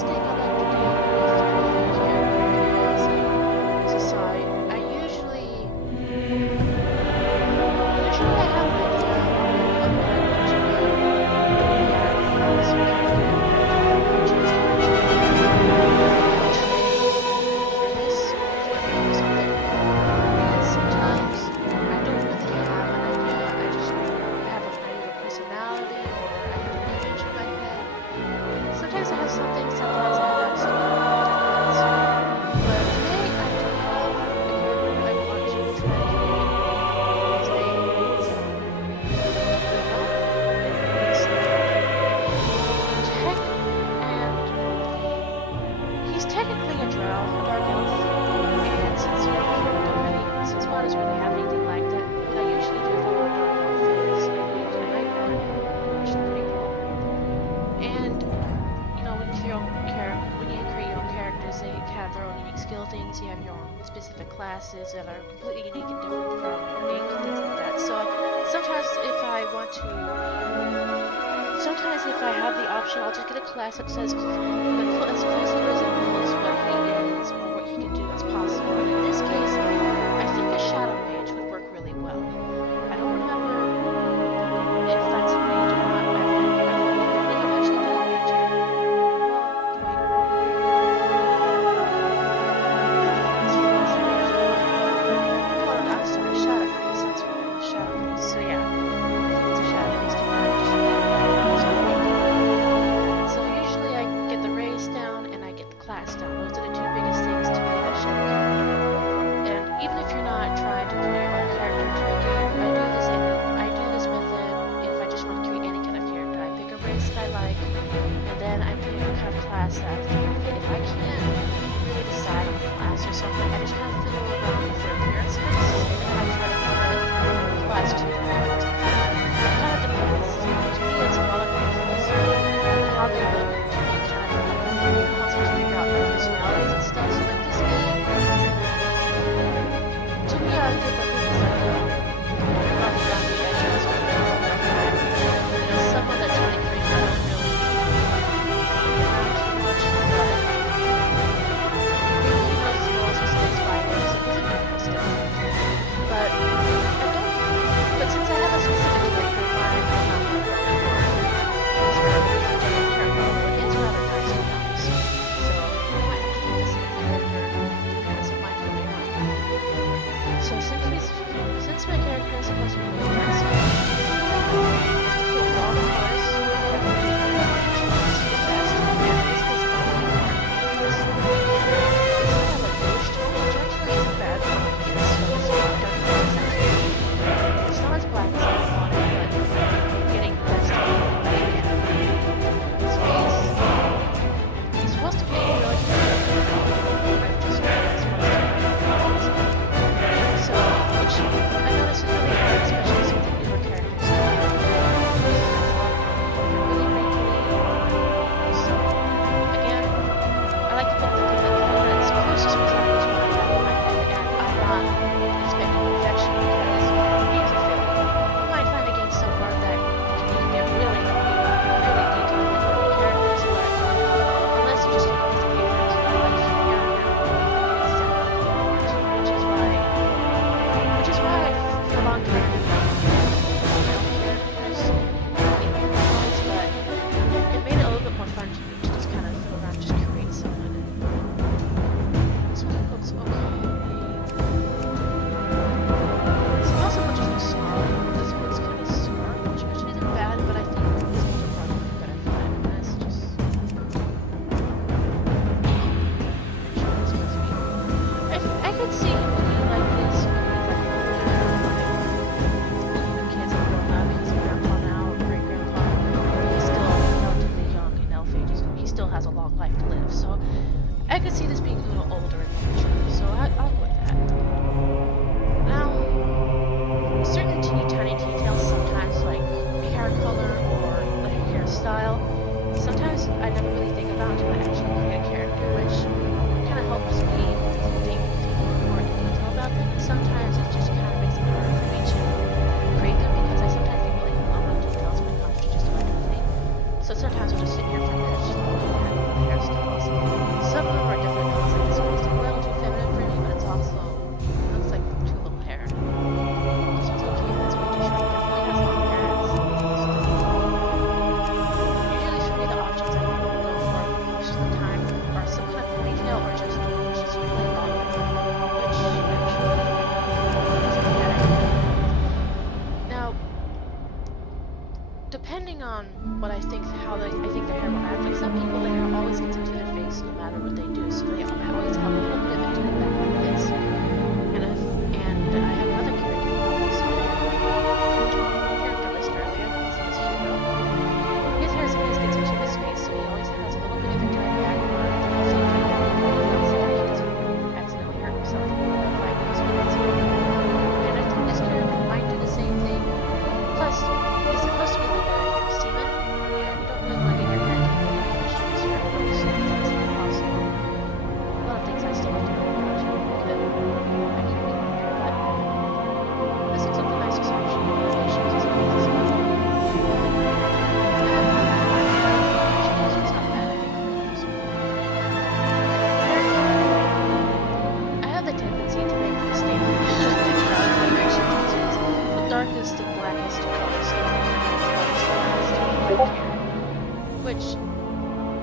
first thing I like to do is create character videos as a side. I usually I have an idea of what I want to do. And I was really I choose to actually for this or something. And sometimes I don't really have an idea. I just have a personality or I have an image in my head. Sometimes I have something, sometimes I have absolutely nothing. But today I do have a character I want to try to create. He's technically a drow, a dark elf, and since WoD doesn't really have anything like that, what I usually do for a dark elf is I make a night guard, which is pretty cool. And when you create your own characters, they have their own unique skill things. You have your own specific classes that are completely unique and different from your name and things like that. So sometimes if I have the option, I'll just get a class that says as closely resembles what he is or what he can do as possible. And in this case, I think a shadow mage would work really well. I don't remember if that's a mage or not. I think I've actually done a mage here. I'm sorry, shadow priest. That's right, shadow priest. So yeah, I think it's a shadow priest. So usually I get the race down and I get the class down. Those are the two biggest things to me that shape a character. And even if you're not trying to create your own character into a game, I do this method if I just want to create any kind of character. I pick a race that I like, and then I pick a kind of class that I think will fit. If I can't really decide on the class or something, I just kind of fiddle around with their appearances, and I try to put a class to them. It kind of depends. To me, it's a lot of influence how they look to me, kind of helps me figure out their personalities and stuff. So like this game, to me, I think of him as like rough around the edges or someone that's really great, not really too much, but maybe he knows his roles or stays fighters, so he's a good person. But since I have a specific character in mind, I'm not going to go for it. It's rather nice to know. So I might have to do this character as a mind for later on. So since my character is supposed to be really nice, for all the cars, it's not as black as I wanted, but getting the best of it that I can. He's supposed to be a really good character. I've just realized so, which I notice is really hard, especially with the newer characters. Really wrinkly. So, again, I like to put the thing that's closest to what I have in my head, and I'm not expecting perfection because he is a fairy. You might find again somewhere that you can get really detailed with your characters, but unless you just go with the papers, I like to figure out which is why for a long time characters in your roles, but it made it a little bit more fun to me to just kind of fiddle around and just create someone. This one looks okay. Some also one just looks small. This one's kind of smart, which isn't bad, but I think this one would probably be better for that. And it's just I could see looking like this when he's like older, kids are grown up, he's a grandpa now, or great-grandpa, but he's still relatively young in elf ages, he still has a long life to live, so I could see this being a little older in the future, so I'll go with that. Now, certain teeny tiny details, sometimes like hair color or like hairstyle, sometimes I never really think about until I actually create a character, which kind of helps me think more in detail about them, and sometimes it just kind of makes it harder for me to create them because I sometimes get really hung up on details when it comes to just about everything. So sometimes I'll just sit here for a minute just looking at hairstyles depending on what I think, I think their hair will act. Like some people, their hair always gets into their face no matter what they do, so they always have a little bit of it tied back like this. And I have another character who always character list earlier. His name is Hugo. His hair always gets into his face, so he always has a little bit of it tied back, or he'll think he accidentally hurt himself by his hands. And I think this character might do the same thing. Plus, he's supposed to be like a seaman, and you don't really want to get your hair tangled up in issues or other things like possible. A lot of things I still have to know about you because I keep it in there, but this looks like the nicest option. It shows his legs as well. It's not bad, I think, for this one. I have the tendency to make the statement picture out of coloration chooses the darkest and blackest colors which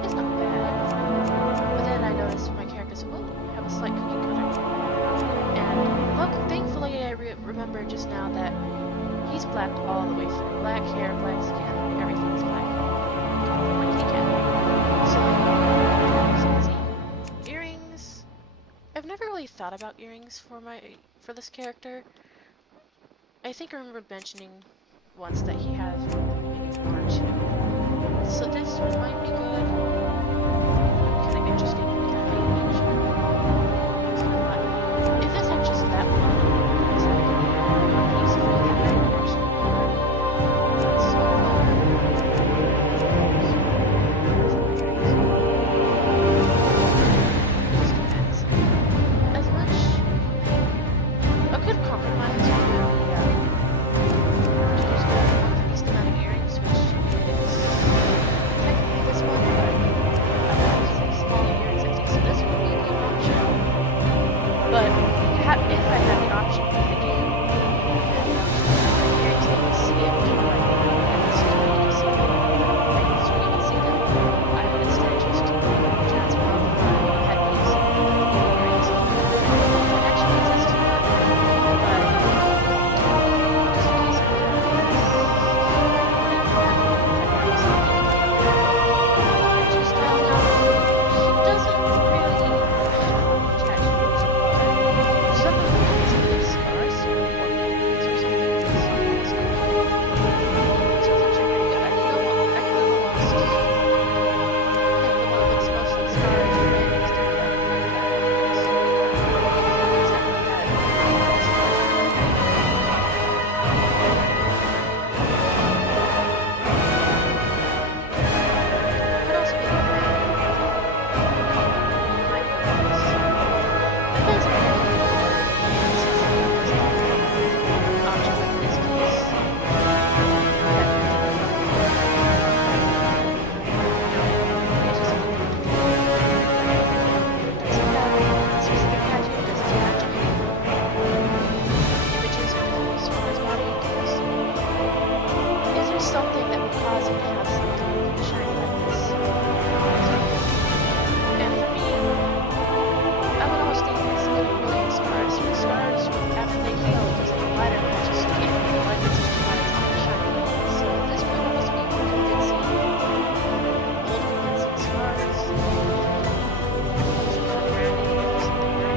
is not bad. But then I noticed my characters will have a slight cookie cutter. And look, thankfully I remember just now that he's black all the way through. Black hair, black skin, everything's black. Like he can. So let's see. Earrings. I've never really thought about earrings for this character. I think I remember mentioning once that he has maybe one or two. So this one might be good. Kind of interesting. Kind of beige. If this had just that one, it's like beautiful that I would actually but so far, it just depends. As much a good compromise would be to use the least amount of earrings, which is technically this one, but small earrings, I think, so this would be a good option. But if I had the option with the game, and earrings, I can see it, and this is where you can see them, right, so you can see them, I would instead just transfer over my headpiece and the earrings. That actually exists, but just in case of something that would cause him to have something shiny like this. And for me, I would almost think this could really be scars. For scars, after they heal, there's like a lighter patch of skin, and like it's just not shiny like this. So this would almost be convincing, old convincing scars. Some kind of branding or something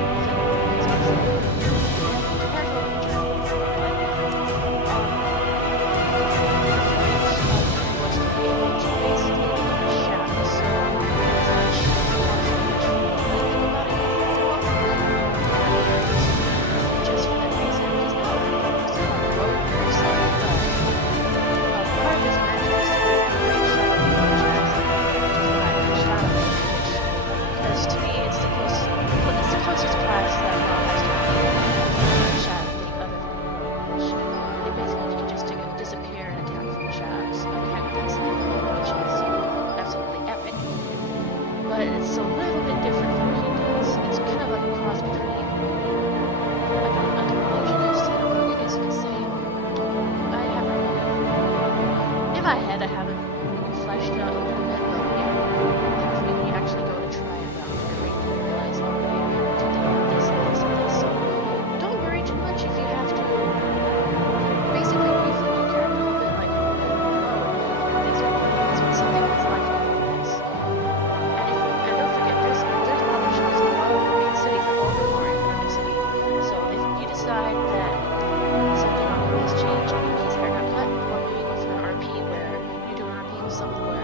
somewhere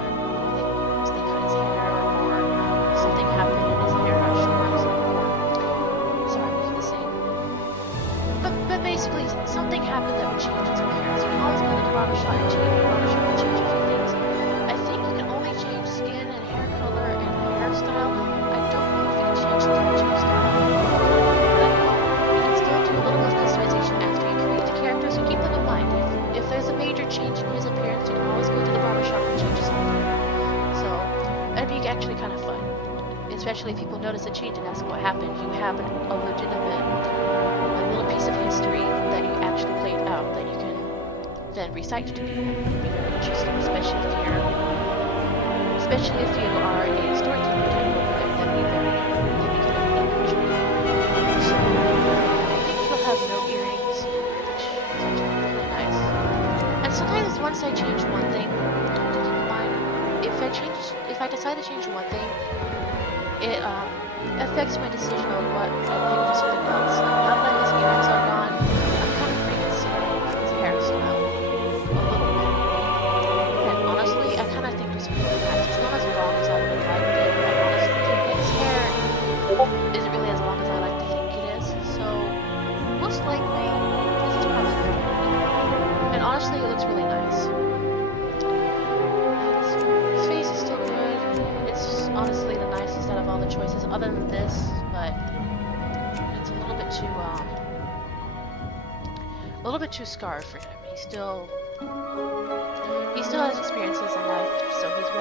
they cut his hair, or something happened and his hair got short. Sorry, I'm making the same. But basically, something happened that would change his appearance. You can always go to the barbershop and change a few things. I think you can only change skin and hair color and hairstyle. I don't know if you can change the tattoo style. But you can still do a little bit of customization after you create the character, so keep that in mind. If there's a major change in his appearance, you can always go to the barbershop and change something. So that'd be actually kind of fun. Especially if people notice a change and ask what happened. You have a legitimate little piece of history that you actually played out that you can then recite to people. It'd be very interesting, especially if you are a storyteller type. That'd be very good and encouraging. So I think people have no earrings, which is actually really nice. And sometimes once I change one thing, to keep in mind, if I decide to change one thing, it affects my decision on what I pick for something else. Now that his earrings are gone, I'm kind of reconsidering his hairstyle a little bit. And honestly, I kind of think it's really nice. It's not as long as I would have liked it, but honestly, his hair isn't really as long as I like to think it is. So most likely, this is probably good for me. And honestly, it looks really nice. His face is still good. It's honestly the nicest out of all the choices other than this, but it's a little bit too scarred for him. He still has experiences in life, so he's a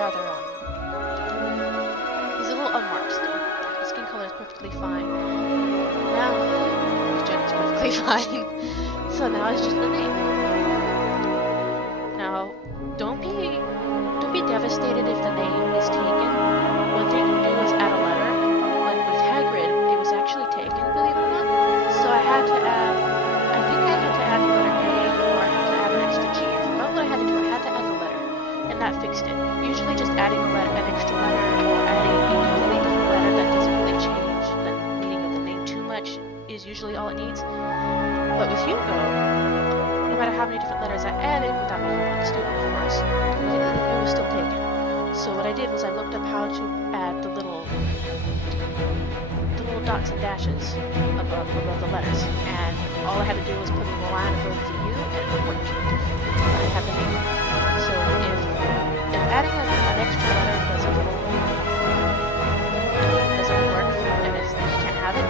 little unmarked still. His skin color is perfectly fine. Now his gender is perfectly fine. So now it's just the name. Now don't be devastated if the name is taken. One thing you can do is add a letter. Like with Hagrid, it was actually taken, believe it or not. So I think I had to add the letter A, or I had to add an extra G. I forgot what I had to do. I had to add the letter, and that fixed it. Usually just adding an extra letter, or adding a completely different letter that doesn't really change the meaning of the name too much is usually all it needs. But with Hugo, no matter how many different letters I added, without making it look stupid, of course, it was still taken. So what I did was I looked up how to add the little dots and dashes above the letters, and all I had to do was put a line above the U, and it would work. I had the name. So if adding an extra letter doesn't work, and you can't have it,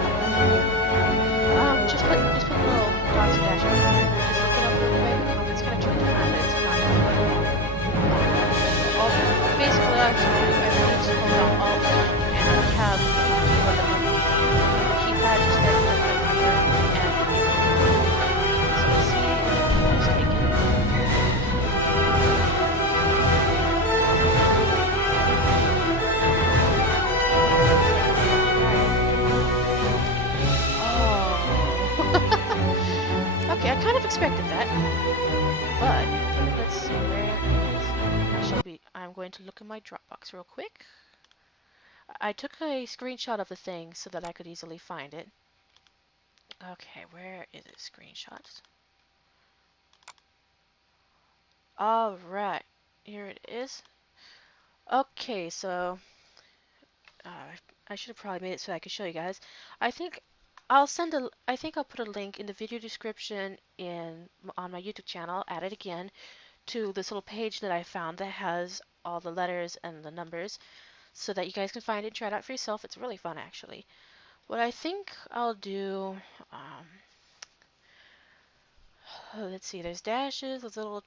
just put little dots and dashes. Just look it up really quick. It's kind of tricky to find, but it's not that hard. Basically, I just hold down Alt and Tab for the keypad, just there for the here and the new. So let's see if it's taken. Oh. Okay, I kind of expected that, but let's see where it is. I'm going to look in my Dropbox real quick. I took a screenshot of the thing so that I could easily find it. Okay, where is it? Screenshots. Alright, here it is. Okay, so I should have probably made it so I could show you guys. I think I'll put a link in the video description on my YouTube channel, AtItAgain, to this little page that I found that has all the letters and the numbers, so that you guys can find it and try it out for yourself. It's really fun, actually. What I think I'll do, let's see, there's dashes, there's little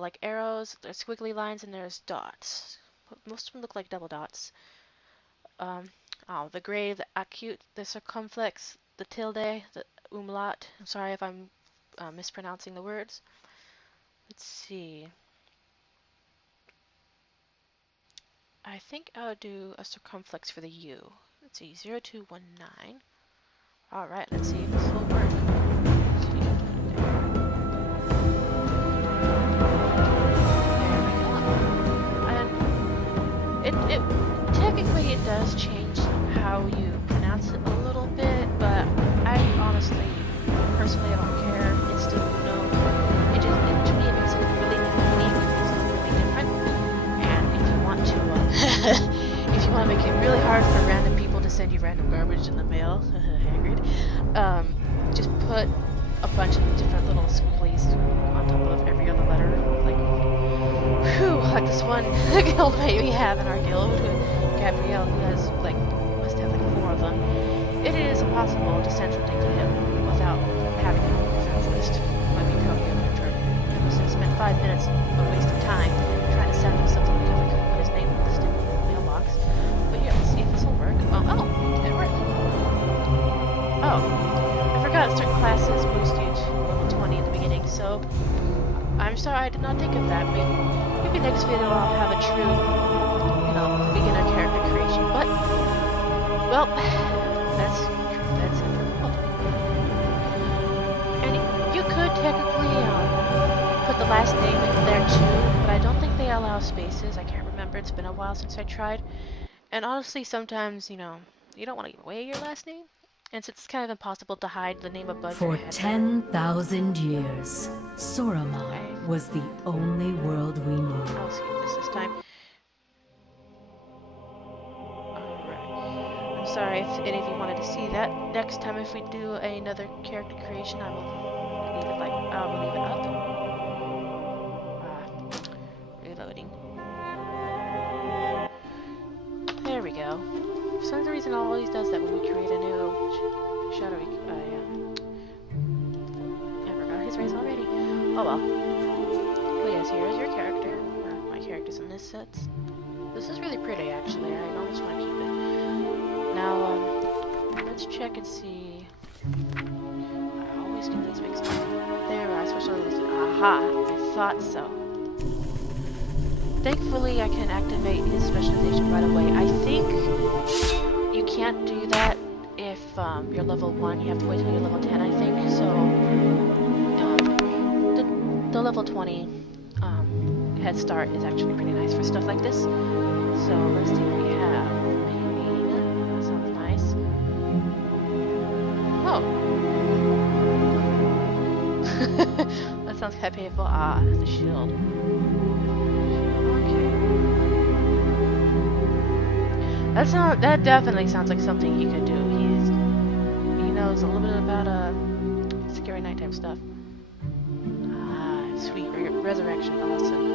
like arrows, there's squiggly lines, and there's dots. Most of them look like double dots. The gray, the acute, the circumflex, the tilde, the umlaut. I'm sorry if I'm mispronouncing the words. Let's see. I think I'll do a circumflex for the U. Let's see, 0219. Alright, let's see if this will work. There we go. And technically it does change how you pronounce it a little bit, but I honestly, personally, I don't care. It's still, to me it makes it really unique. It's really different. if you want to make it really hard for random people to send you random garbage in the mail, Hagrid, just put a bunch of different little squigglies on top of every other letter. Like, whew, like this one guild mate we have in our guild, Gabrielle, who has like, must have like 4 of them. It is impossible to send something to him without having him on the friends list. Let me tell you, I must have spent 5 minutes of wasted time trying to send him something because I couldn't put his name listed in the mailbox. But yeah, let's see if this will work. Oh, it worked. Oh, I forgot certain classes boost you to level 20 in the beginning, so I'm sorry I did not think of that. Maybe next video I'll have a true, beginner character creation. But, well, that's it. And you could technically put the last name in there too, but I don't think they allow spaces. I can't remember. It's been a while since I tried. And honestly, sometimes, you don't want to give away your last name. And since it's kind of impossible to hide the name above your head. For 10,000 years, Soramal was the only world we knew. I'll skip this time. Alright. I'm sorry if any of you wanted to see that. Next time if we do another character creation, I will leave it up. Reloading. There we go. For some reason, it always does that when we create a new shadowy. I forgot his race already. Oh well. But yes, here is your character. Or my character's in this set. This is really pretty, actually. I almost want to keep it. Now, let's check and see. I always get these mixed up. There, I switched on this. Aha! I thought so. Thankfully, I can activate his specialization right away. I think you can't do that if you're level 1. You have to wait till you're level 10, I think. So, the level 20 head start is actually pretty nice for stuff like this. So, let's see what we have. Pain. That sounds nice. Oh. That sounds kind of painful. Ah, the shield. That definitely sounds like something he could do. He knows a little bit about scary nighttime stuff. Ah, sweet resurrection, awesome.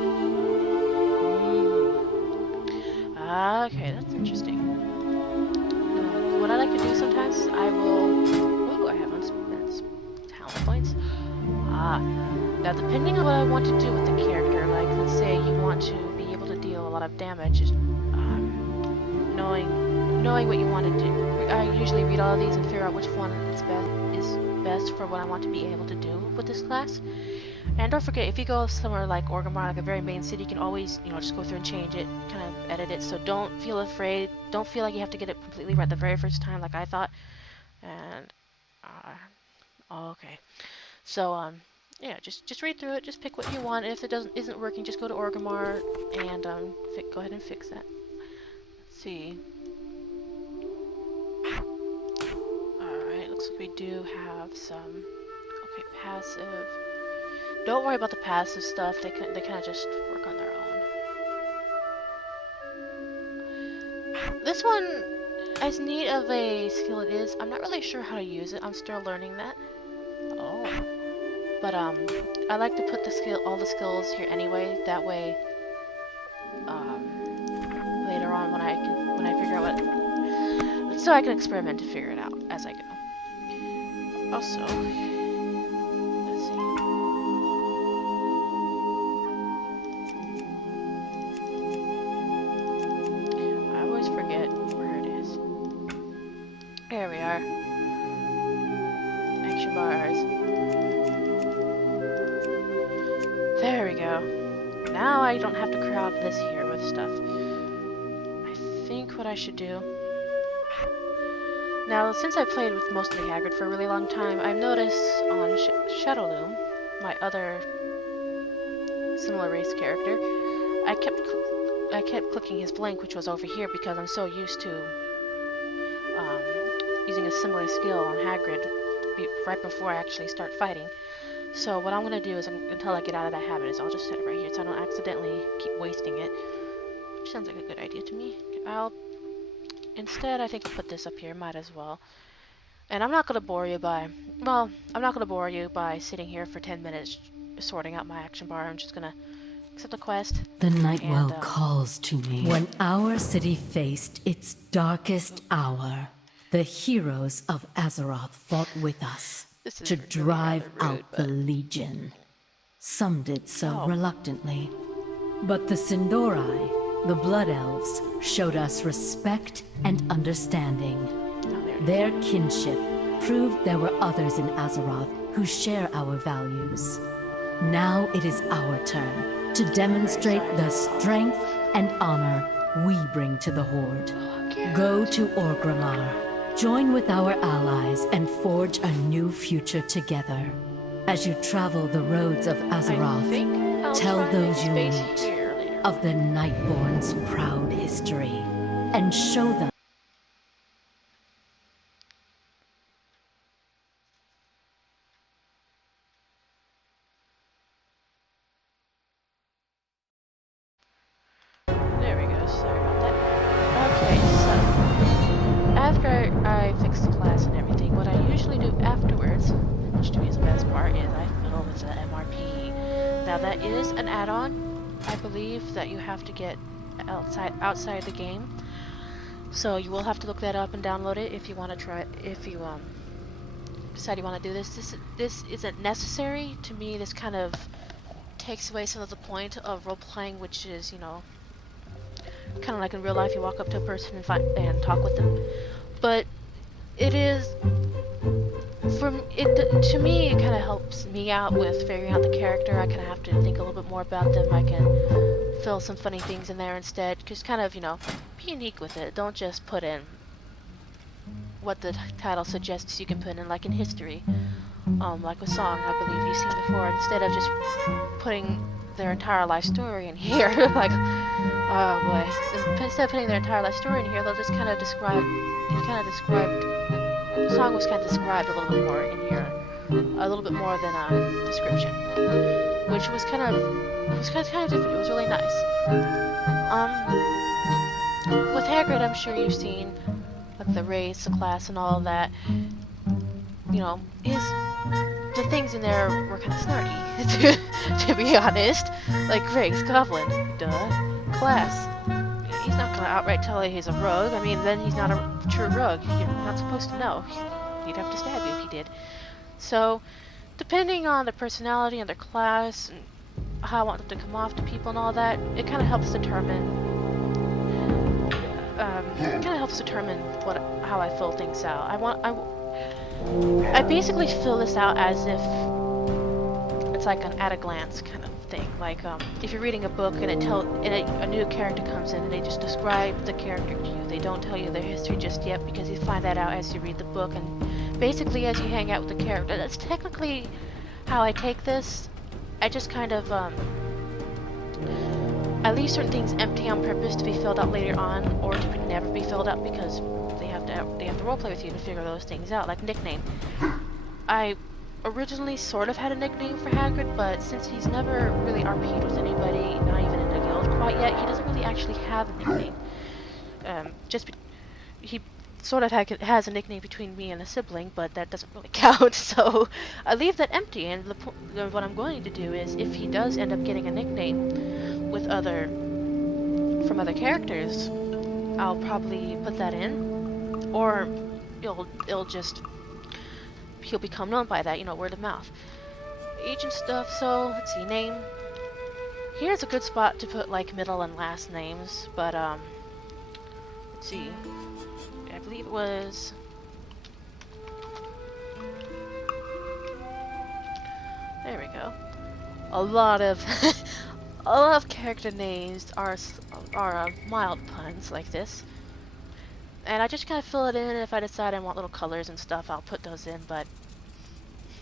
Okay, that's interesting. What I like to do sometimes, I will. Ooh, I have talent points. Now depending on what I want to do with the character, like let's say you want to be able to deal a lot of damage. Knowing what you want to do. I usually read all of these and figure out which one is best for what I want to be able to do with this class. And don't forget, if you go somewhere like Orgrimmar, like a very main city, you can always, just go through and change it, kind of edit it. So don't feel afraid. Don't feel like you have to get it completely right the very first time, like I thought. And okay. So yeah, just read through it. Just pick what you want. If it isn't working, just go to Orgrimmar and go ahead and fix that. See. Alright, looks like we do have some. Okay, passive. Don't worry about the passive stuff. They kind of just work on their own. This one, as neat of a skill it is, I'm not really sure how to use it. I'm still learning that. Oh. But I like to put all the skills here anyway. That way, later on when I figure out what, so I can experiment to figure it out as I go. Also, let's see. I always forget where it is. There we are. Action bars. There we go. Now I don't have to crowd this here with stuff. I think what I should do. Now, since I've played with mostly Hagrid for a really long time, I've noticed on Shadowloom, my other similar race character, I kept clicking his blank, which was over here, because I'm so used to using a similar skill on Hagrid right before I actually start fighting. So what I'm going to do is, until I get out of that habit, is I'll just set it right here so I don't accidentally keep wasting it. Sounds like a good idea to me. Instead, I think I'll put this up here, might as well. And I'm not gonna bore you by, well, I'm not gonna bore you by sitting here for 10 minutes sorting out my action bar. I'm just gonna accept the quest. The night And, well calls to me. When our city faced its darkest hour, the heroes of Azeroth fought with us to really drive rather rude, out the Legion. Some did so reluctantly. But the Sindorai, the Blood Elves, showed us respect and understanding. Their kinship proved there were others in Azeroth who share our values. Now it is our turn to demonstrate the strength and honor we bring to the Horde. Go to Orgrimmar, join with our allies, and forge a new future together. As you travel the roads of Azeroth, tell those you meet of the Nightborn's proud history, and show them. There we go, sorry about that. Okay, so after I fix the class and everything, what I usually do afterwards, which to me is the best part, is I fiddle with the MRP. Now that is an add-on, I believe, that you have to get outside the game. So you will have to look that up and download it if you want to try. If you decide you want to do this. This isn't necessary to me. This kind of takes away some of the point of role playing, which is, you know, kind of like in real life. You walk up to a person and talk with them. But it is, to me, it kind of helps me out with figuring out the character. I kind of have to think a little bit more about them. I can fill some funny things in there instead. Just kind of, you know, be unique with it. Don't just put in what the title suggests you can put in, like in history. Like a song, I believe you've seen before. Instead of just putting their entire life story in here, like, oh boy. Instead of putting their entire life story in here, they'll just kind of describe, the song was kind of described a little bit more in here. A little bit more than a description. Which was kind of different. It was really nice. With Hagrid, I'm sure you've seen, like, the race, the class, and all of that. You know, the things in there were kind of snarky, to be honest. Like Griggs, Goblin, duh. Class. He's not gonna outright tell you he's a rogue. I mean, then he's not a true rogue. You're not supposed to know. He'd have to stab you if he did. So, depending on their personality and their class, and how I want them to come off to people and all that, it kind of helps determine. How I fill things out. I basically fill this out as if it's like an at-a-glance kind of thing. Like, if you're reading a book and a new character comes in and they just describe the character to you. They don't tell you their history just yet because you find that out as you read the book and basically as you hang out with the character. That's technically how I take this. I just kind of, I leave certain things empty on purpose to be filled out later on, or to never be filled out because they have to roleplay with you to figure those things out, like nickname. I originally sort of had a nickname for Hagrid, but since he's never really RP'd with anybody, not even in a guild quite yet, he doesn't really actually have a nickname. He sort of has a nickname between me and a sibling, but that doesn't really count, so I leave that empty, and what I'm going to do is, if he does end up getting a nickname with from other characters, I'll probably put that in, or he'll become known by that, you know, word of mouth. Age and stuff, so, let's see, name. Here's a good spot to put, like, middle and last names, but, let's see. I believe it was... There we go. A lot of character names are mild puns like this. And I just kind of fill it in, and if I decide I want little colors and stuff, I'll put those in, but...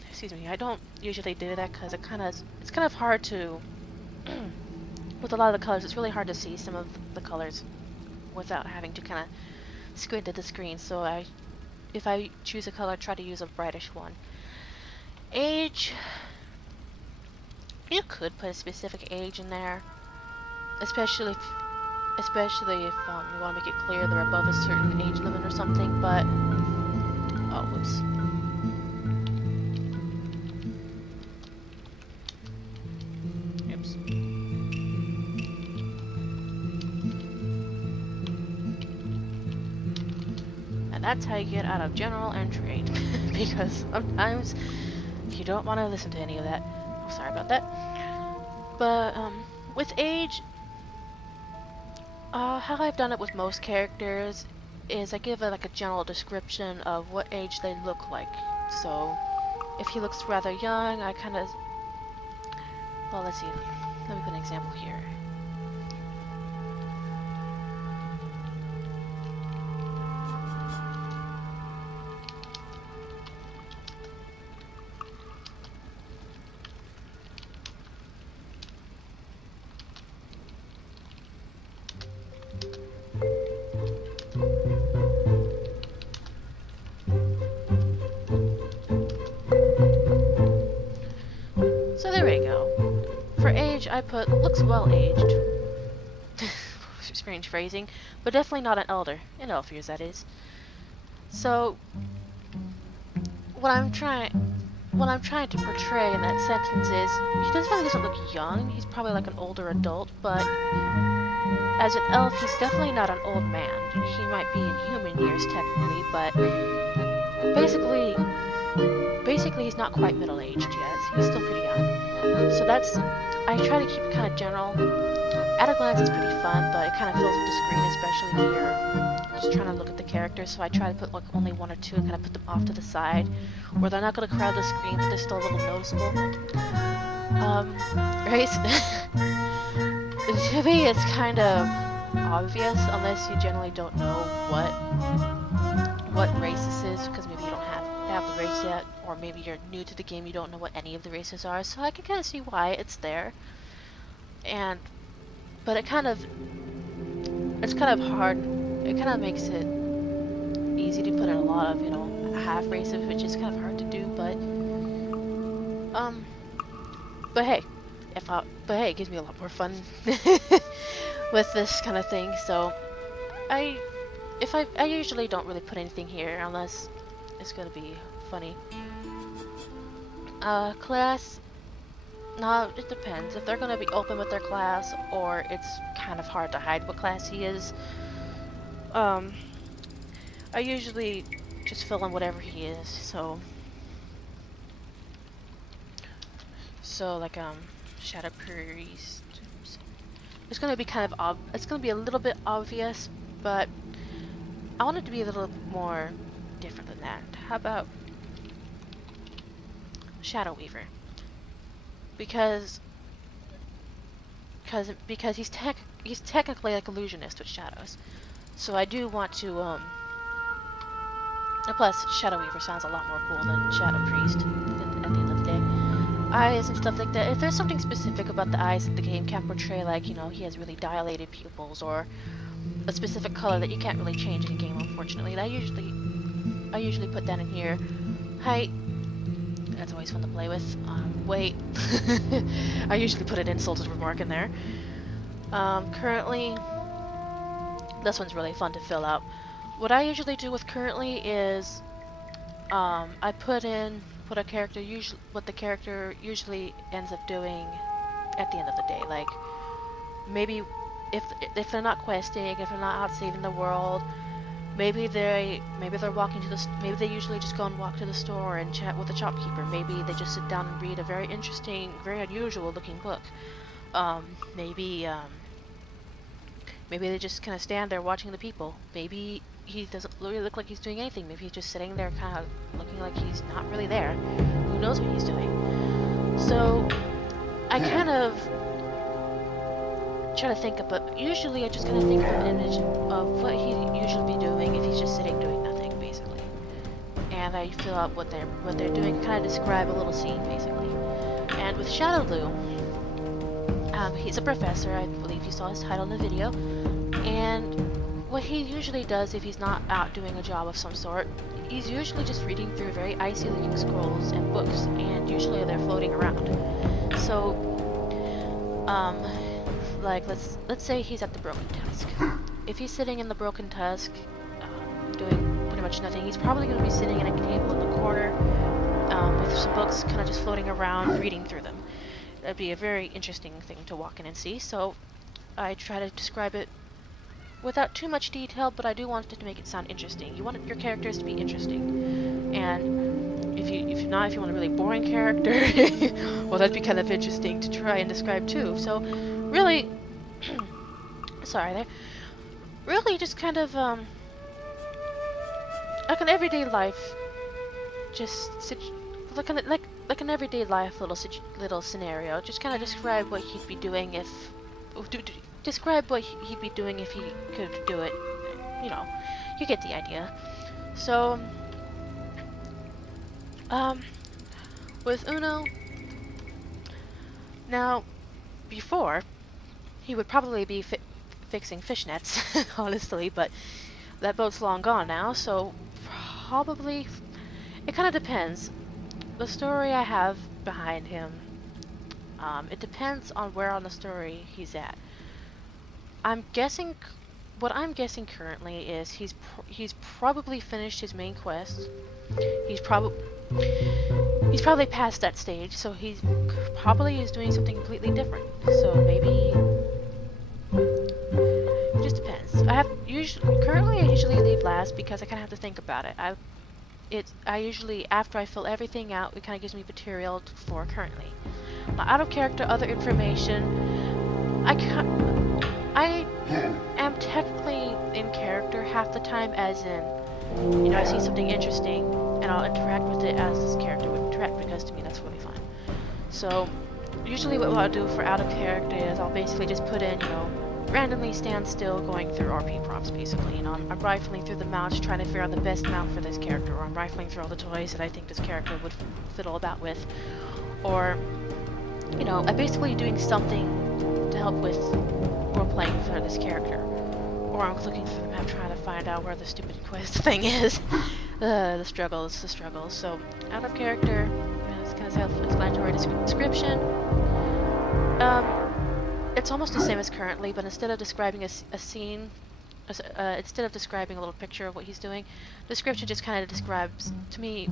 Excuse me, I don't usually do that because it's kind of hard to... with a lot of the colors, it's really hard to see some of the colors without having to kind of squint at the screen, so if I choose a color, I try to use a brightish one. Age... You could put a specific age in there, especially especially if you want to make it clear they're above a certain age limit or something, but... Oh, whoops. Oops. And that's how you get out of general entry, because sometimes you don't want to listen to any of that. Oh, sorry about that. But, with age, how I've done it with most characters is I give it like a general description of what age they look like. So, if he looks rather young, I kind of... Well, let's see. Let me put an example here. So there we go. For age, I put looks well aged. Strange phrasing, but definitely not an elder. In elf years, that is. So what I'm trying to portray in that sentence is he doesn't look young. He's probably like an older adult, but as an elf, he's definitely not an old man. He might be in human years technically, but basically he's not quite middle-aged yet. He's still pretty young. So I try to keep it kind of general. At a glance, it's pretty fun, but it kind of fills up the screen, especially if you're just trying to look at the characters. So I try to put like only one or two and kind of put them off to the side, where they're not going to crowd the screen, but they're still a little noticeable. Right? To me, it's kind of obvious, unless you generally don't know what race this is, because maybe you don't have the race yet, or maybe you're new to the game, you don't know what any of the races are. So I can kind of see why it's there, but it's kind of hard. It kind of makes it easy to put in a lot of, half races, which is kind of hard to do, but hey, it gives me a lot more fun with this kind of thing. So I usually don't really put anything here unless it's gonna be funny. Class. No, it depends. If they're gonna be open with their class, or it's kind of hard to hide what class he is, I usually just fill in whatever he is. So like Shadow Priest. It's gonna be it's gonna be a little bit obvious, but I want it to be a little more different than that. How about Shadow Weaver? Because he's technically like illusionist with shadows. So I do want to and plus Shadow Weaver sounds a lot more cool than Shadow Priest at the end of the day. Eyes and stuff like that. If there's something specific about the eyes that the game can't portray, like, he has really dilated pupils or a specific color that you can't really change in a game, unfortunately. I usually put that in here. Height. That's always fun to play with. Weight. I usually put an insulted remark in there. Currently, this one's really fun to fill out. What I usually do with currently is, I put what the character usually ends up doing at the end of the day. Like, maybe if they're not questing, if they're not out saving the world, maybe they're walking to maybe they usually just go and walk to the store and chat with the shopkeeper. Maybe they just sit down and read a very interesting, very unusual looking book. Maybe they just kind of stand there watching the people. Maybe he doesn't really look like he's doing anything. Maybe he's just sitting there kind of looking like he's not really there. Who knows what he's doing? So I kind of try to think of, but usually I just kind of think of an image of what he'd usually be doing if he's just sitting doing nothing, basically. And I fill out what they're doing, kind of describe a little scene, basically. And with Shadowloo, he's a professor. I believe you saw his title in the video. And what he usually does if he's not out doing a job of some sort, he's usually just reading through very icy looking scrolls and books, and usually they're floating around. So, like, let's say he's at the Broken Tusk. If he's sitting in the Broken Tusk, doing pretty much nothing, he's probably going to be sitting at a table in the corner with some books kind of just floating around, reading through them. That'd be a very interesting thing to walk in and see, so I try to describe it without too much detail, but I do want it to make it sound interesting. You want your characters to be interesting, and if you want a really boring character, well, that'd be kind of interesting to try and describe too. So, really, sorry there. Really, just kind of like an everyday life, just like an everyday life little scenario. Just kind of describe what he'd be doing if. Describe what he'd be doing if he could do it. You know, you get the idea. So, with Uno, now, before, he would probably be fixing fishnets, honestly, but that boat's long gone now, so probably, it kind of depends. The story I have behind him, it depends on where on the story he's at. What I'm guessing currently is he's probably finished his main quest. He's probably past that stage, so he's probably is doing something completely different. So maybe it just depends. Currently I usually leave last because I kind of have to think about it. I usually, after I fill everything out, it kind of gives me material for currently. Out of character, other information, I am technically in character half the time, as in, you know, I see something interesting and I'll interact with it as this character would interact, because to me that's really fun. So usually what I'll do for out of character is I'll basically just put in, you know, randomly stand still going through RP prompts basically. You know, I'm rifling through the mounts trying to figure out the best mount for this character, or I'm rifling through all the toys that I think this character would fiddle about with, or, you know, I'm basically doing something to help with role-playing for this character. Or I'm looking through the map trying to find out where the stupid quest thing is. The struggles. So, out of character, you know, it's kind of self-explanatory description. It's almost the same as currently, but instead of describing a scene, instead of describing a little picture of what he's doing, description just kind of describes, to me,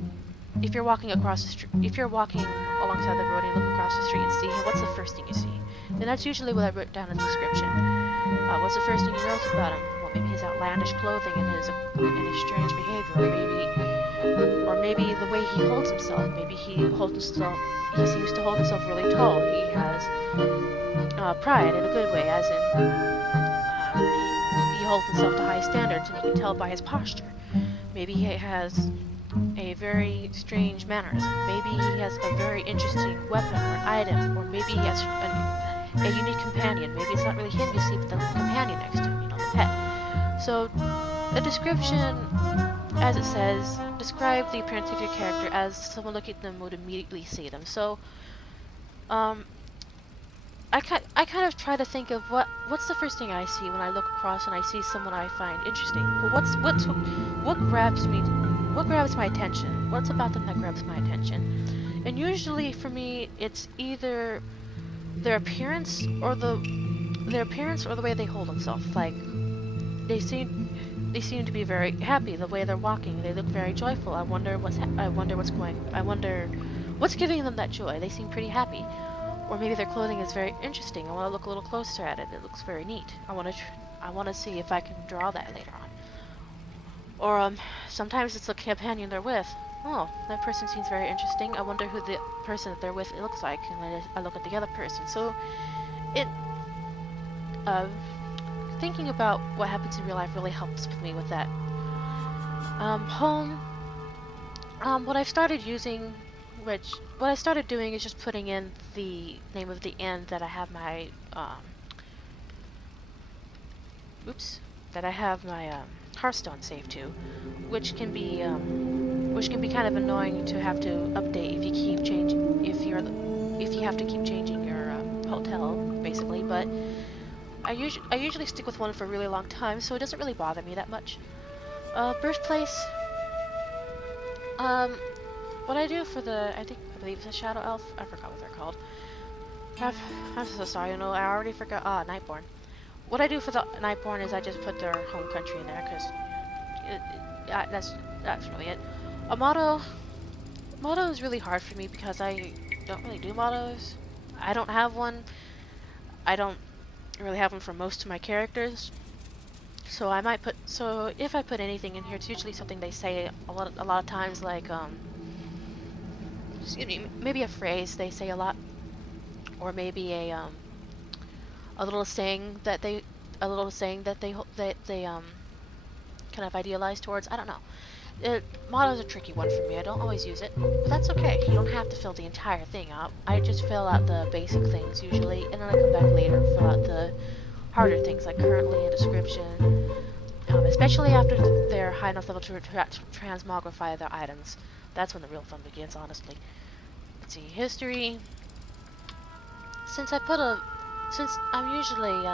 if you're walking across the street, if you're walking alongside the road and you look across the street and see him, what's the first thing you see? And that's usually what I wrote down in the description. What's the first thing you notice about him? Well, maybe his outlandish clothing and his strange behavior, or maybe the way he holds himself. Maybe he seems to hold himself really tall. He has pride in a good way, as in he holds himself to high standards, and you can tell by his posture. Maybe he has a very strange mannerism. Maybe he has a very interesting weapon or an item, or maybe he has a unique companion. Maybe it's not really him you see, but the companion next to him, you know, the pet. So, a description, as it says, describe the appearance of your character as someone looking at them would immediately see them. So, I kind of try to think of what's the first thing I see when I look across and I see someone I find interesting. Well, what grabs me? What grabs my attention? What's about them that grabs my attention? And usually for me, it's either their appearance or the way they hold themselves. Like they seem to be very happy the way they're walking. They look very joyful. I wonder what's giving them that joy. They seem pretty happy. Or maybe their clothing is very interesting. I want to look a little closer at it. It looks very neat. I want to see if I can draw that later on. Or sometimes it's the companion they're with. Oh, that person seems very interesting. I wonder who the person that they're with looks like, and then I look at the other person. So, thinking about what happens in real life really helps me with that. Home. What I started doing is just putting in the name of the inn that I have my Hearthstone save to, which can be kind of annoying to have to update if you have to keep changing your hotel basically. But I usually stick with one for a really long time, so it doesn't really bother me that much. Birthplace. What I do for I believe it's a Shadow Elf. I forgot what they're called. I'm so sorry, you know, I already forgot. Ah, Nightborn. What I do for the Nightborn is I just put their home country in there, because that's really it. A motto is really hard for me because I don't really do mottos. I don't have one. I don't really have one for most of my characters. So I might put, so if I put anything in here, it's usually something they say a lot of times, like excuse me, maybe a phrase they say a lot, or maybe a little saying that they kind of idealize towards. I don't know. Motto's a tricky one for me. I don't always use it, but that's okay. You don't have to fill the entire thing out. I just fill out the basic things usually, and then I come back later and fill out the harder things like currently and description, especially after they're high enough level to transmogrify their items. That's when the real fun begins, honestly. Let's see, history. Since I'm usually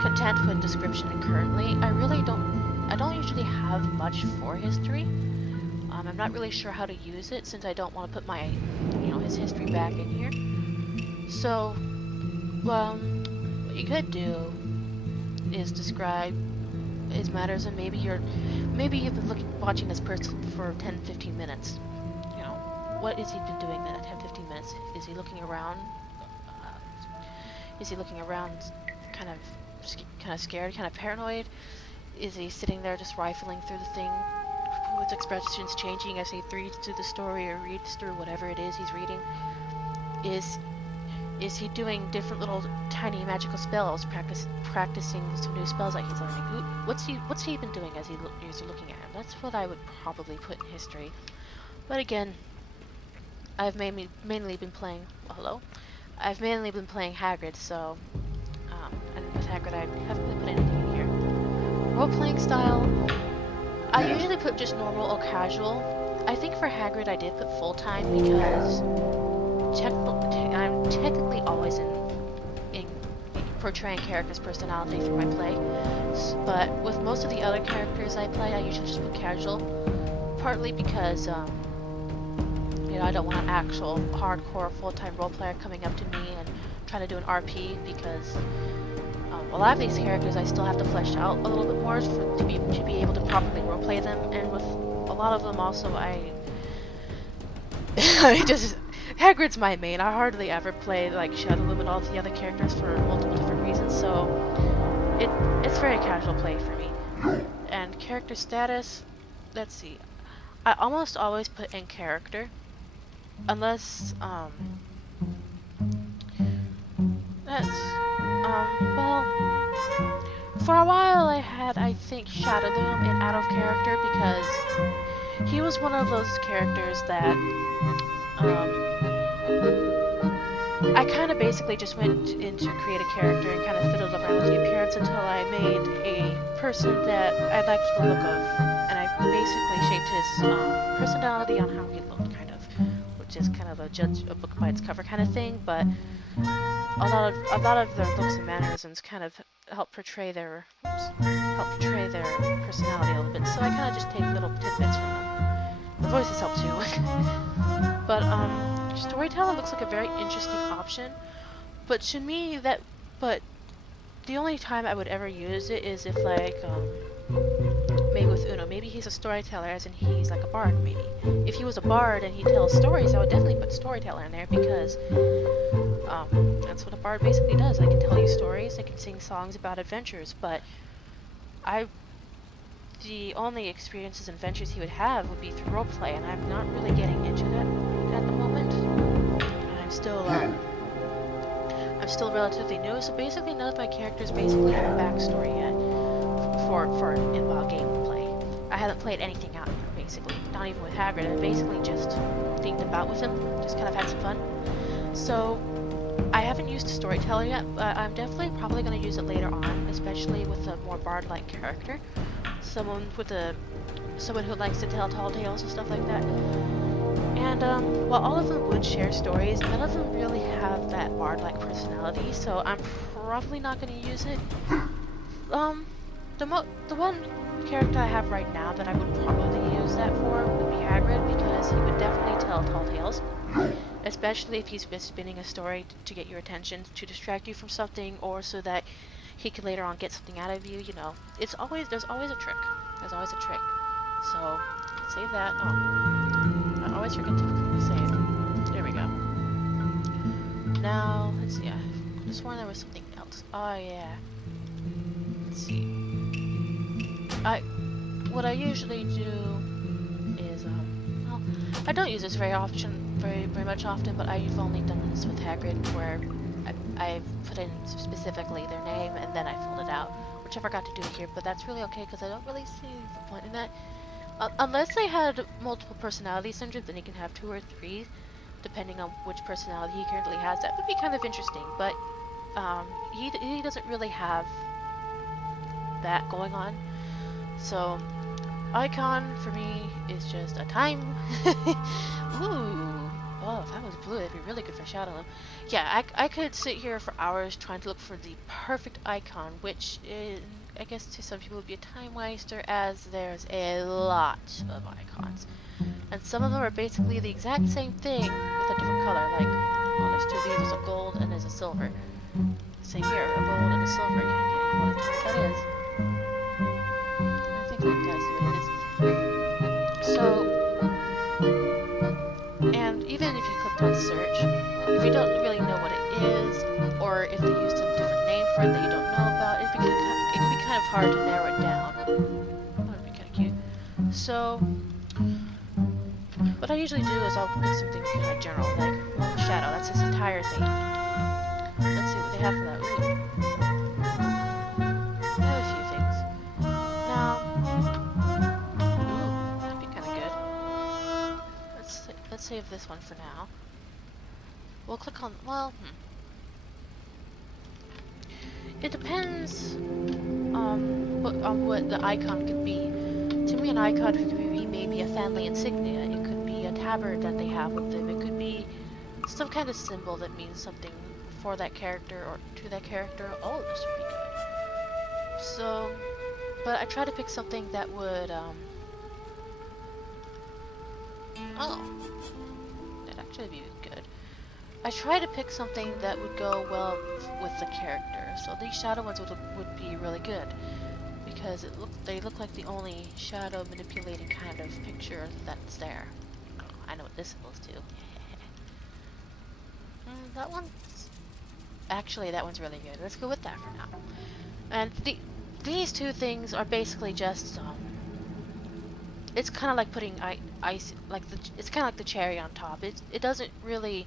content with description and currently, I don't usually have much for history. I'm not really sure how to use it since I don't want to put my, his history back in here. So, what you could do is describe his matters, and maybe you've been watching this person for 10-15 minutes. You know, what has he been doing in 10-15 minutes? Is he looking around? Kind of scared, kind of paranoid? Is he sitting there just rifling through the thing, with expressions changing as he reads through the story or reads through whatever it is he's reading? Is he doing different little tiny magical spells, practicing some new spells that he's learning? What's he been doing as you're looking at him? That's what I would probably put in history. But again, I've mainly been playing. Oh, hello. I've mainly been playing Hagrid, so and with Hagrid I haven't really put anything in here. Role-playing style, I usually put just normal or casual. I think for Hagrid I did put full-time because I'm technically always in portraying characters' personality through my play. But with most of the other characters I play, I usually just put casual. Partly because I don't want an actual hardcore full-time role player coming up to me and trying to do an RP, because a lot of these characters I still have to flesh out a little bit more to be able to properly roleplay them, and with a lot of them also I Hagrid's my main. I hardly ever play like Shadowloom and all the other characters for multiple different reasons, so it's very casual play for me. And character status, let's see, I almost always put in character. Unless, well, for a while I had, I think, Shadowloom in out of character because he was one of those characters that, I kind of basically just went in to create a character and kind of fiddled around with the appearance until I made a person that I liked the look of, and I basically shaped his personality on how he looked, kind of. Is kind of a judge a book by its cover kind of thing, but a lot of their looks and mannerisms kind of help portray their personality a little bit. So I kind of just take little tidbits from them. The voices help too. But storytelling looks like a very interesting option. But to me, the only time I would ever use it is if maybe with Uno, maybe he's a storyteller, as in he's like a bard, maybe. If he was a bard and he tells stories, I would definitely put storyteller in there, because that's what a bard basically does. I can tell you stories, I can sing songs about adventures, but the only experiences and adventures he would have would be through roleplay, and I'm not really getting into that at the moment. And I'm still relatively new, so basically none of my characters basically have a backstory yet for in-wild gameplay. I haven't played anything out, basically. Not even with Hagrid. I basically just themed about with him, just kind of had some fun. So I haven't used a storyteller yet, but I'm definitely probably going to use it later on, especially with a more bard-like character. Someone who likes to tell tall tales and stuff like that. And while all of them would share stories, none of them really have that bard-like personality, so I'm probably not going to use it. The one character I have right now that I would probably use that for would be Hagrid, because he would definitely tell tall tales, especially if he's been spinning a story to get your attention, to distract you from something, or so that he could later on get something out of you. You know, there's always a trick. There's always a trick. So save that. Oh, I always forget to save. There we go. Now let's see. I could have sworn there was something else. Oh yeah. Let's see. What I usually do is well, I don't use this very much often, but I've only done this with Hagrid, where I've put in specifically their name and then I filled it out, which I forgot to do here, but that's really okay because I don't really see the point in that. Unless they had multiple personality syndromes, then you can have 2 or 3, depending on which personality he currently has. That would be kind of interesting, but he doesn't really have that going on. So icon for me is just a time. Ooh, oh, if that was blue, that'd be really good for shadowing. Yeah, I could sit here for hours trying to look for the perfect icon, which is, I guess to some people would be a time waster, as there's a lot of icons, and some of them are basically the exact same thing with a different color. Like, well, there's 2 of these. There's a gold and there's a silver. Same here, a gold and a silver. You can't get what that is. I think that guys see what it is. So, and even if you clicked on search, if you don't really know what it is, or if they used a different name for it that you don't know about, it can be kind of hard to narrow it down. That would be kind of cute. So, what I usually do is I'll pick something kind of general, like, well, shadow. That's this entire thing. Let's see what they have for that. Ooh. They have a few things. Now, ooh, that'd be kind of good. Let's save this one for now. We'll click on, well, it depends on what the icon could be. To me, an icon could be maybe a family insignia. It could be a tabard that they have with them. It could be some kind of symbol that means something for that character or to that character. Oh, this would be good. So, but I try to pick something that would, oh, that'd actually be good. I try to pick something that would go well with the character. So these shadow ones would be really good, because they look like the only shadow manipulating kind of picture that's there. Oh, I know what this symbol's too. That one's actually, that one's really good. Let's go with that for now. And these 2 things are basically just it's kind of like putting ice, like it's kind of like the cherry on top. It doesn't really,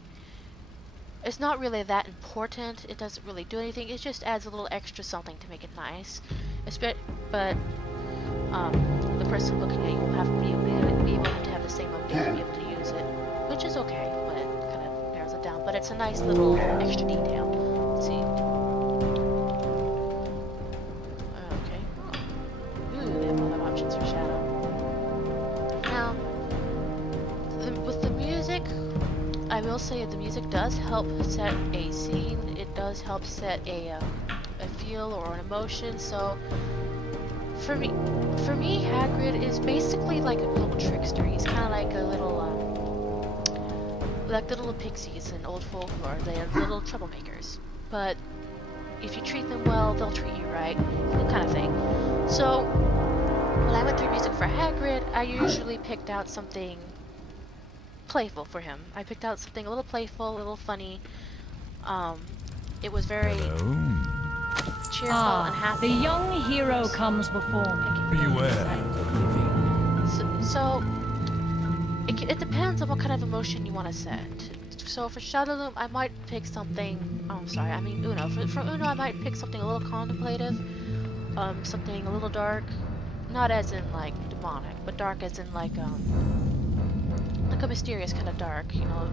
it's not really that important. It doesn't really do anything. It just adds a little extra something to make it nice. But the person looking at you will have to be able to have the same update to be able to use it, which is okay, but it kind of narrows it down. But it's a nice little extra detail. Let's see. Okay. Ooh, they have a lot of options for shadow. Now, with the music, I will say the music does help set a scene. It does help set a feel or an emotion. So for me, Hagrid is basically like a little trickster. He's kind of like a little, like the little pixies in old folklore. They are little troublemakers. But if you treat them well, they'll treat you right, that kind of thing. So when I went through music for Hagrid, I usually picked out something playful for him. I picked out something a little playful, a little funny. It was very cheerful and happy. The young hero comes before me. Beware. So it depends on what kind of emotion you want to set. So for Shadowloom, I might pick something. Oh, sorry, I mean Uno. For Uno, I might pick something a little contemplative, something a little dark, not as in like demonic, but dark as in like a mysterious kind of dark. You know,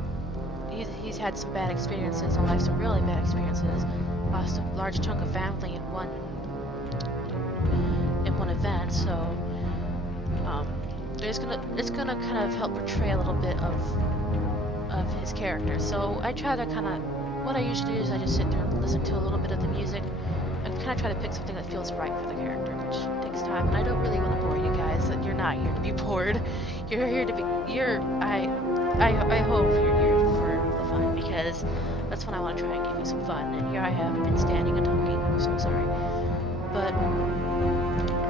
he's had some bad experiences in life, some really bad experiences. Lost a large chunk of family in one event, so it's gonna kind of help portray a little bit of his character. So I try to kind of, what I usually do is I just sit there and listen to a little bit of the music and kind of try to pick something that feels right for the character, which takes time. And I don't really want to bore you guys. That you're not here to be bored. You're here to be. I hope you're here for the fun, because that's when I want to try and give you some fun. And here I have been standing and talking. I'm so sorry. But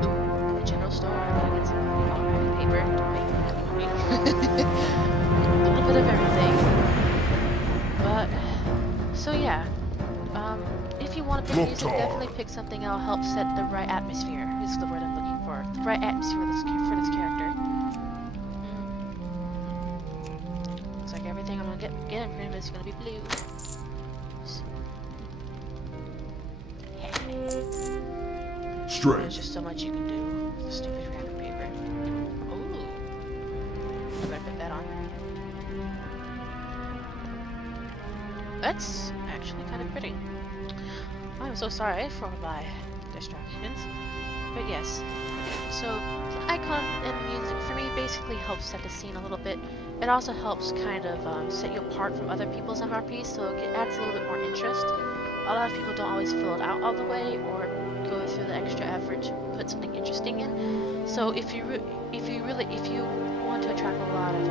the general store, I gotta get some wrapping paper to make money. A little bit of everything. But so yeah. If you want to pick music, definitely pick something that'll help set the right atmosphere. Is the word I'm looking for. The right atmosphere for this character. Looks like everything I'm gonna get in front of is gonna be blue. So, yeah. Straight. There's just so much you can do with the stupid wrapping paper. Ooh. I better put that on. That's actually kind of pretty. I'm so sorry for my distractions, but yes. So the icon and music for me basically helps set the scene a little bit. It also helps kind of set you apart from other people's MRPs, so it adds a little bit more interest. A lot of people don't always fill it out all the way or go through the extra effort to put something interesting in. So if you want to attract a lot of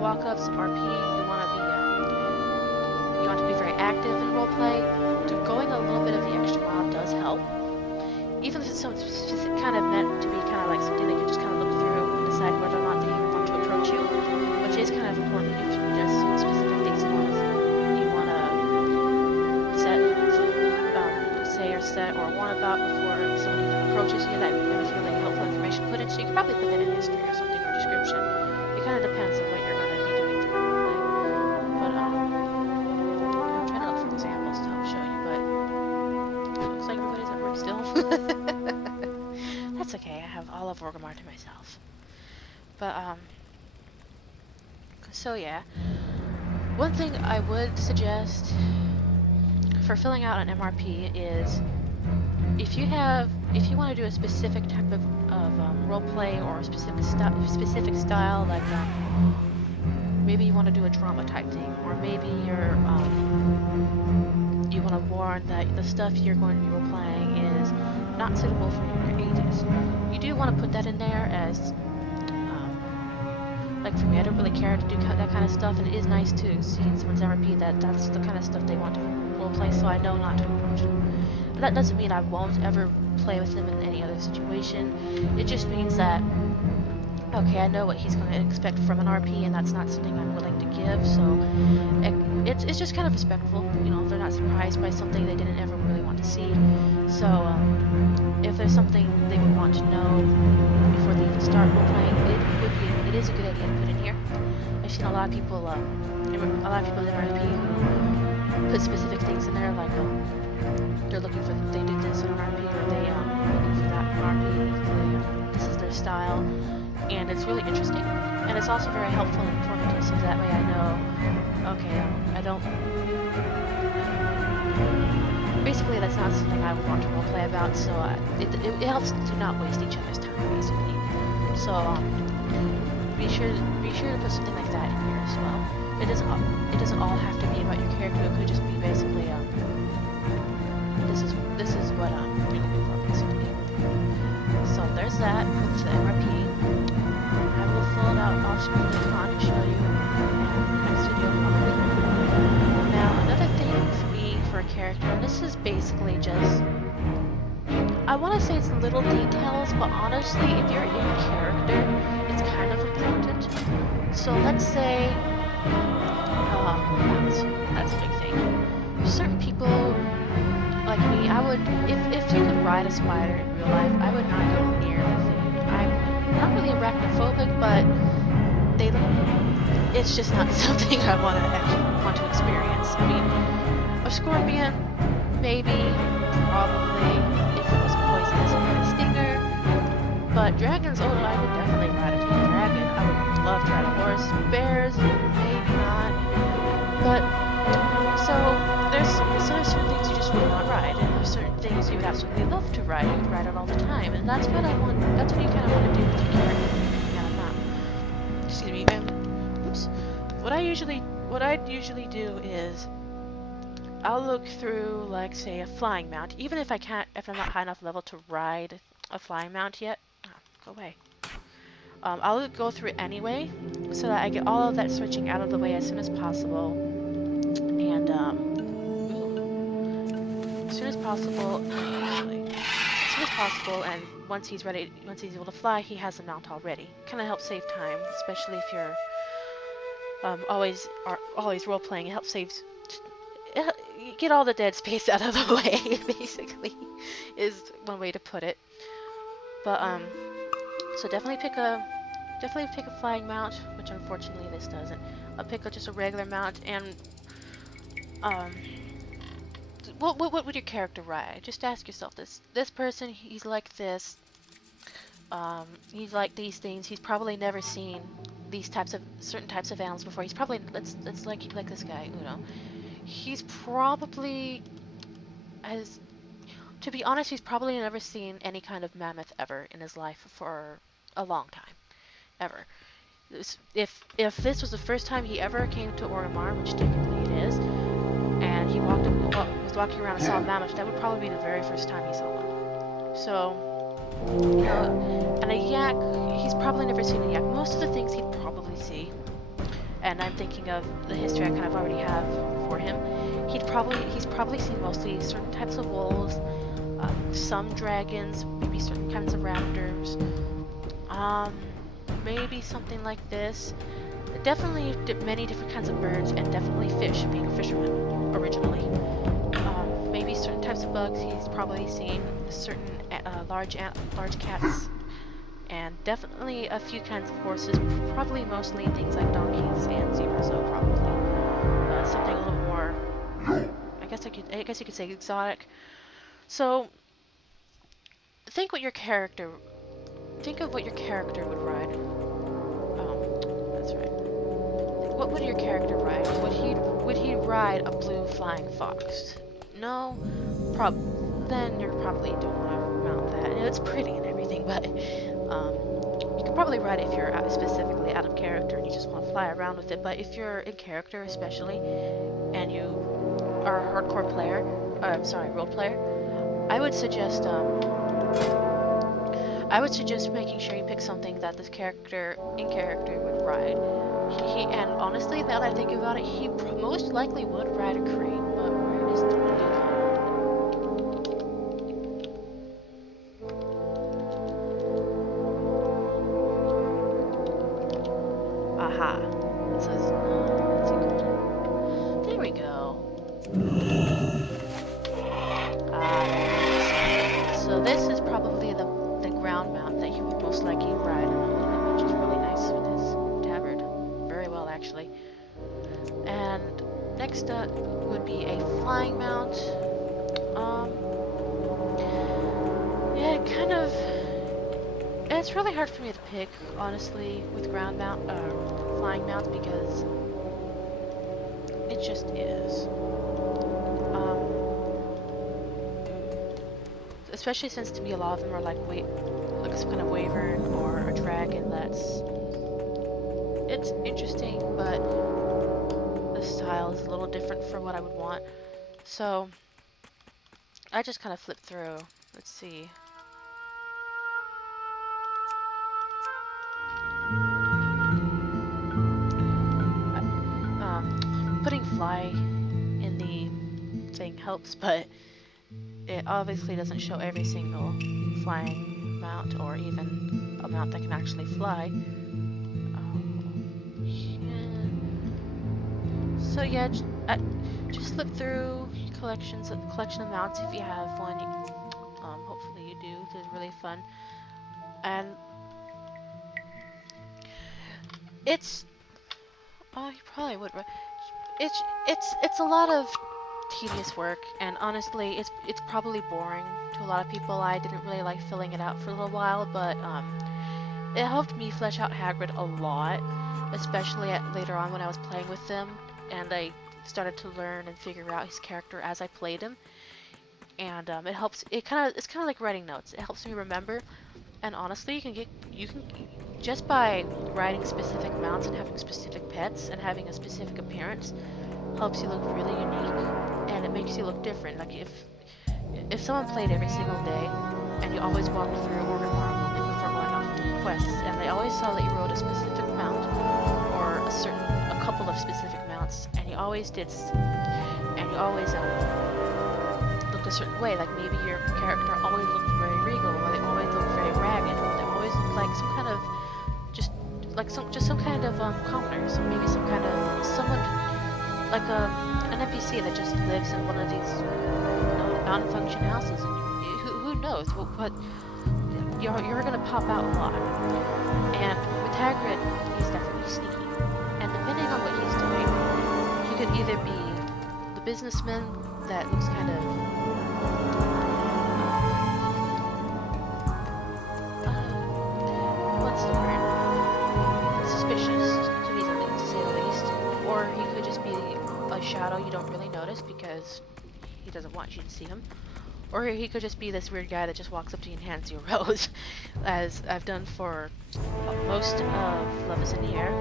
walk-ups, RP, you want to be very active in roleplay, going a little bit of the extra mile does help. Even if it's kind of meant to be kind of like something they can just kind of look through and decide whether or not they want to approach you, which is kind of important if there's specific things you want to say or set or warn about before somebody approaches you. That is really helpful information to put in. So you can probably put that in history or something or description. It kind of depends on what you're going to be doing for your roleplay. But I'm trying to look for examples to help show you, but it looks like everybody's at work still. That's okay. I have all of Orgrimmar to myself. But so yeah, one thing I would suggest for filling out an MRP is if you want to do a specific type of roleplay or a specific style, like maybe you want to do a drama type thing, or maybe you want to warn that the stuff you're going to be roleplaying is not suitable for younger ages. You do want to put that in there as like for me, I don't really care to do that kind of stuff, and it is nice to see in someone's MRP that that's the kind of stuff they want to roleplay, so I know not to approach them. But that doesn't mean I won't ever play with them in any other situation. It just means that, okay, I know what he's going to expect from an RP, and that's not something I'm willing to give, so it's just kind of respectful, you know, if they're not surprised by something they didn't ever really want to see. So if there's something they would want to know before they even start roleplaying, it is a good idea to put in here. I've seen a lot of people in RP who put specific things in there, like they're looking for, they did this in an RP, or they looking for that in RP. This is their style, and it's really interesting, and it's also very helpful and informative. So that way I know, okay, I don't. Basically, that's not something I would want to roleplay about. So it helps to not waste each other's time, basically. So be sure to put something like that in here as well. It doesn't all have to be about your character. It could just be basically this is what you're looking for, basically. So there's that with the MRP. I will fill it out off screen later on to show you in the next video probably. Now another thing for me for a character, and this is basically just, I want to say it's little details, but honestly, if you're in character, it's kind of important. So let's say, that's a big thing. Certain people, like me, I would, if you could ride a spider in real life, I would not go near the thing. I'm not really arachnophobic, but it's just not something I want to experience. I mean, a scorpion, maybe, probably, if it was poisonous and had a stinger. But dragons, I would definitely ride a dragon. I would love to ride a horse. Bears, maybe not. But so there's certain things you just would not ride, and there's certain things you would absolutely love to ride. You would ride it all the time, and that's what that's what you kind of want to do with your character. Excuse me. Oops. What I usually do is I'll look through, like, say, a flying mount, even if I'm not high enough level to ride a flying mount yet. Oh, go away. I'll go through it anyway, so that I get all of that switching out of the way as soon as possible. And, as soon as possible, actually, as soon as possible, and once he's able to fly, he has a mount already. Kind of helps save time, especially if you're always role-playing. It helps save... get all the dead space out of the way, basically, is one way to put it. But, so definitely pick a flying mount, which unfortunately this doesn't. I'll pick just a regular mount, and, what would your character ride? Just ask yourself this person, he's like this, he's like these things, he's probably never seen certain types of animals before. He's probably, let's like this guy, Uno. He's probably, to be honest, he's probably never seen any kind of mammoth ever in his life for a long time, ever. If this was the first time he ever came to Oromar, which technically it is, and he was walking around and saw a mammoth, that would probably be the very first time he saw one. So, and a yak, he's probably never seen a yak. Most of the things he'd probably see, and I'm thinking of the history I kind of already have for him, he's probably seen mostly certain types of wolves, some dragons, maybe certain kinds of raptors, maybe something like this. Definitely many different kinds of birds, and definitely fish, being a fisherman originally. Maybe certain types of bugs he's probably seen, certain large cats, and definitely a few kinds of horses, probably mostly things like donkeys and zebras, though probably. Something a little more, I guess you could say exotic. So think of what your character would ride. Oh, that's right. What would your character ride? Would he ride a blue flying fox? No? Then you probably don't want to mount that. And it's pretty and everything, but you could probably ride it if you're specifically out of character and you just want to fly around with it. But if you're in character especially, and you are a hardcore player, role player, I would suggest making sure you pick something that this character in character would ride. And honestly, now that I think about it, he most likely would ride a crane, but where is the blue card? Aha. It says, there we go. So this is probably the ground mount that he would most likely ride, which is really nice with his tabard. Very well, actually. And next up would be a flying mount. Yeah, kind of. It's really hard for me to pick, honestly, with flying mounts, because it just is. Especially since to me a lot of them are like some kind of wyvern or a dragon. It's interesting, but the style is a little different from what I would want. So I just kind of flipped through. Let's see. Putting fly in the thing helps, but it obviously doesn't show every single flying mount, or even a mount that can actually fly. So yeah, just look through collection of mounts if you have one. Hopefully you do. It's really fun, and it's you probably would. It's a lot of tedious work, and honestly, it's probably boring to a lot of people. I didn't really like filling it out for a little while, but it helped me flesh out Hagrid a lot, especially later on when I was playing with them, and I started to learn and figure out his character as I played him. And it helps. It's kind of like writing notes. It helps me remember. And honestly, you can just by riding specific mounts and having specific pets and having a specific appearance, helps you look really unique, and it makes you look different. Like if someone played every single day, and you always walked through Organ Marble before going off to quests, and they always saw that you rode a specific mount, or a couple of specific mounts, and you always looked a certain way. Like maybe your character always looked very regal, or they always looked very ragged, or they always looked like some kind of some kind of commoner. So maybe someone like an NPC that just lives in one of these non-function houses, and who knows what you're gonna pop out a lot. And with Hagrid, he's definitely sneaky, and depending on what he's doing, he could either be the businessman that looks kind of what's the word? Suspicious, to say the least. Or he could just be a shadow you don't really notice because he doesn't want you to see him. Or he could just be this weird guy that just walks up to you and hands you a rose, as I've done for most of Love is in the Air.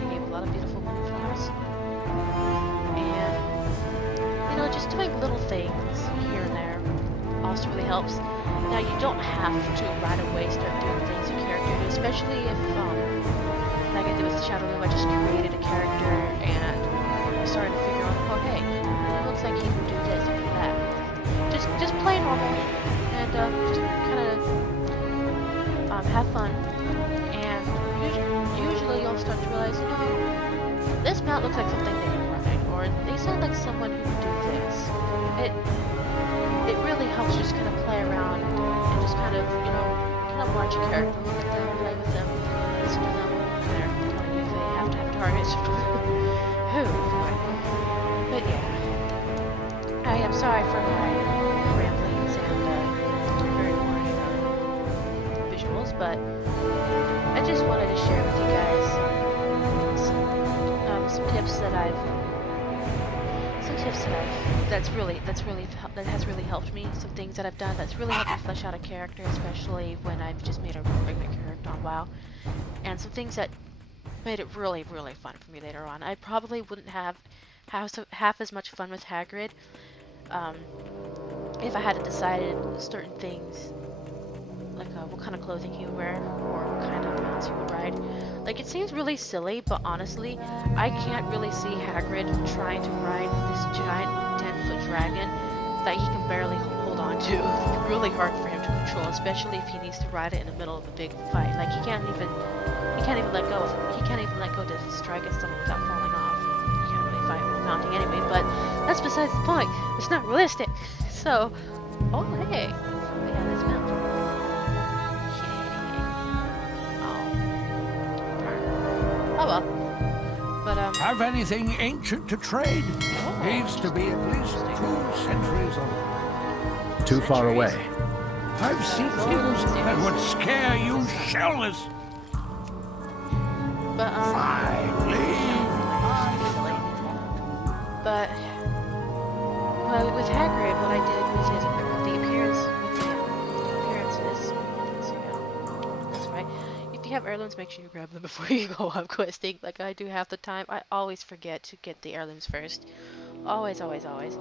He gave a lot of beautiful moonflowers. And, just doing little things here and there also really helps. Now, you don't have to right away start doing things your character do, especially if, like I did with Shadow Loom, I just created a character and I started to figure out, oh hey, it looks like he would do this or that. Just play normal and just kind of have fun. And usually you'll start to realize, this mount looks like something they would ride, or they sound like someone who would do this. It really helps just kind of play around and just kind of watch a character, look at them, play with them, listen to them. They're telling you they have to have targets. But yeah, I am sorry for my ramblings and very boring visuals, but I just wanted to share with you guys some tips that has really helped me. Some things that I've done that's really helped me flesh out a character, especially when I've just made a regular character on WoW, and some things that made it really, really fun for me later on. I probably wouldn't have half as much fun with Hagrid if I had decided certain things, like what kind of clothing he would wear or what kind of mounts he would ride. Like, it seems really silly, but honestly, I can't really see Hagrid trying to ride this giant 10-foot dragon that he can barely hold on to. It's really hard for him to control, especially if he needs to ride it in the middle of a big fight. Like, he can't even let go to strike at someone without falling off. You can't really fight while mounting anyway, but that's besides the point. It's not realistic. So, oh hey, we have this mount. Oh well. But have anything ancient to trade? Needs to be at least 2 centuries old. Too far away. I've seen things that would scare you shelless. But But with Hagrid, what I did was the appearances. So yeah, that's right. If you have heirlooms, make sure you grab them before you go up questing. Like I do half the time. I always forget to get the heirlooms first. Always, always, always.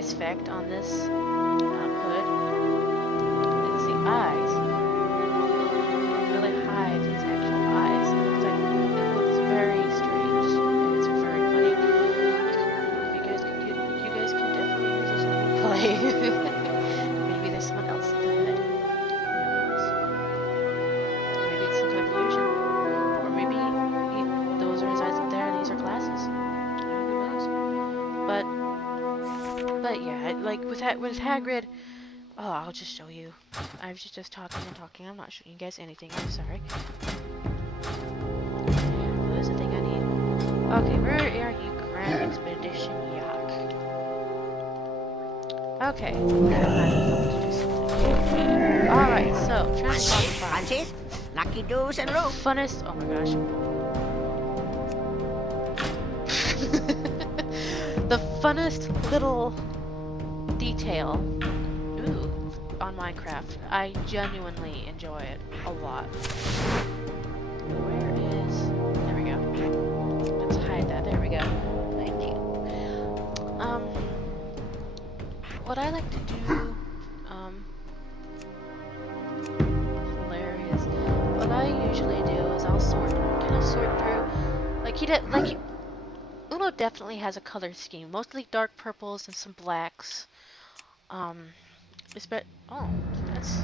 Effect on this hood is the eyes. It really hides its actual eyes. It looks very strange and it's very funny. You guys can definitely use this play. Maybe there's someone else in the hood. Maybe it's some kind of illusion, or maybe those are his eyes up there and these are glasses. Who knows? But yeah, like with Hagrid, I'll just show you. I was just talking and talking. I'm not showing you guys anything. I'm sorry. There's the thing I need. Okay, where are you, Grand Expedition Yak? Okay. Alright. Alright, so, transmogrify. Francis, lucky doos and loops. Funnest, oh my gosh. The funnest little detail, on Minecraft. I genuinely enjoy it a lot. Where is, there we go. Let's hide that, there we go. Thank you. What I like to do, hilarious. What I usually do is I'll sort through, Uno definitely has a color scheme, mostly dark purples and some blacks. Oh, that's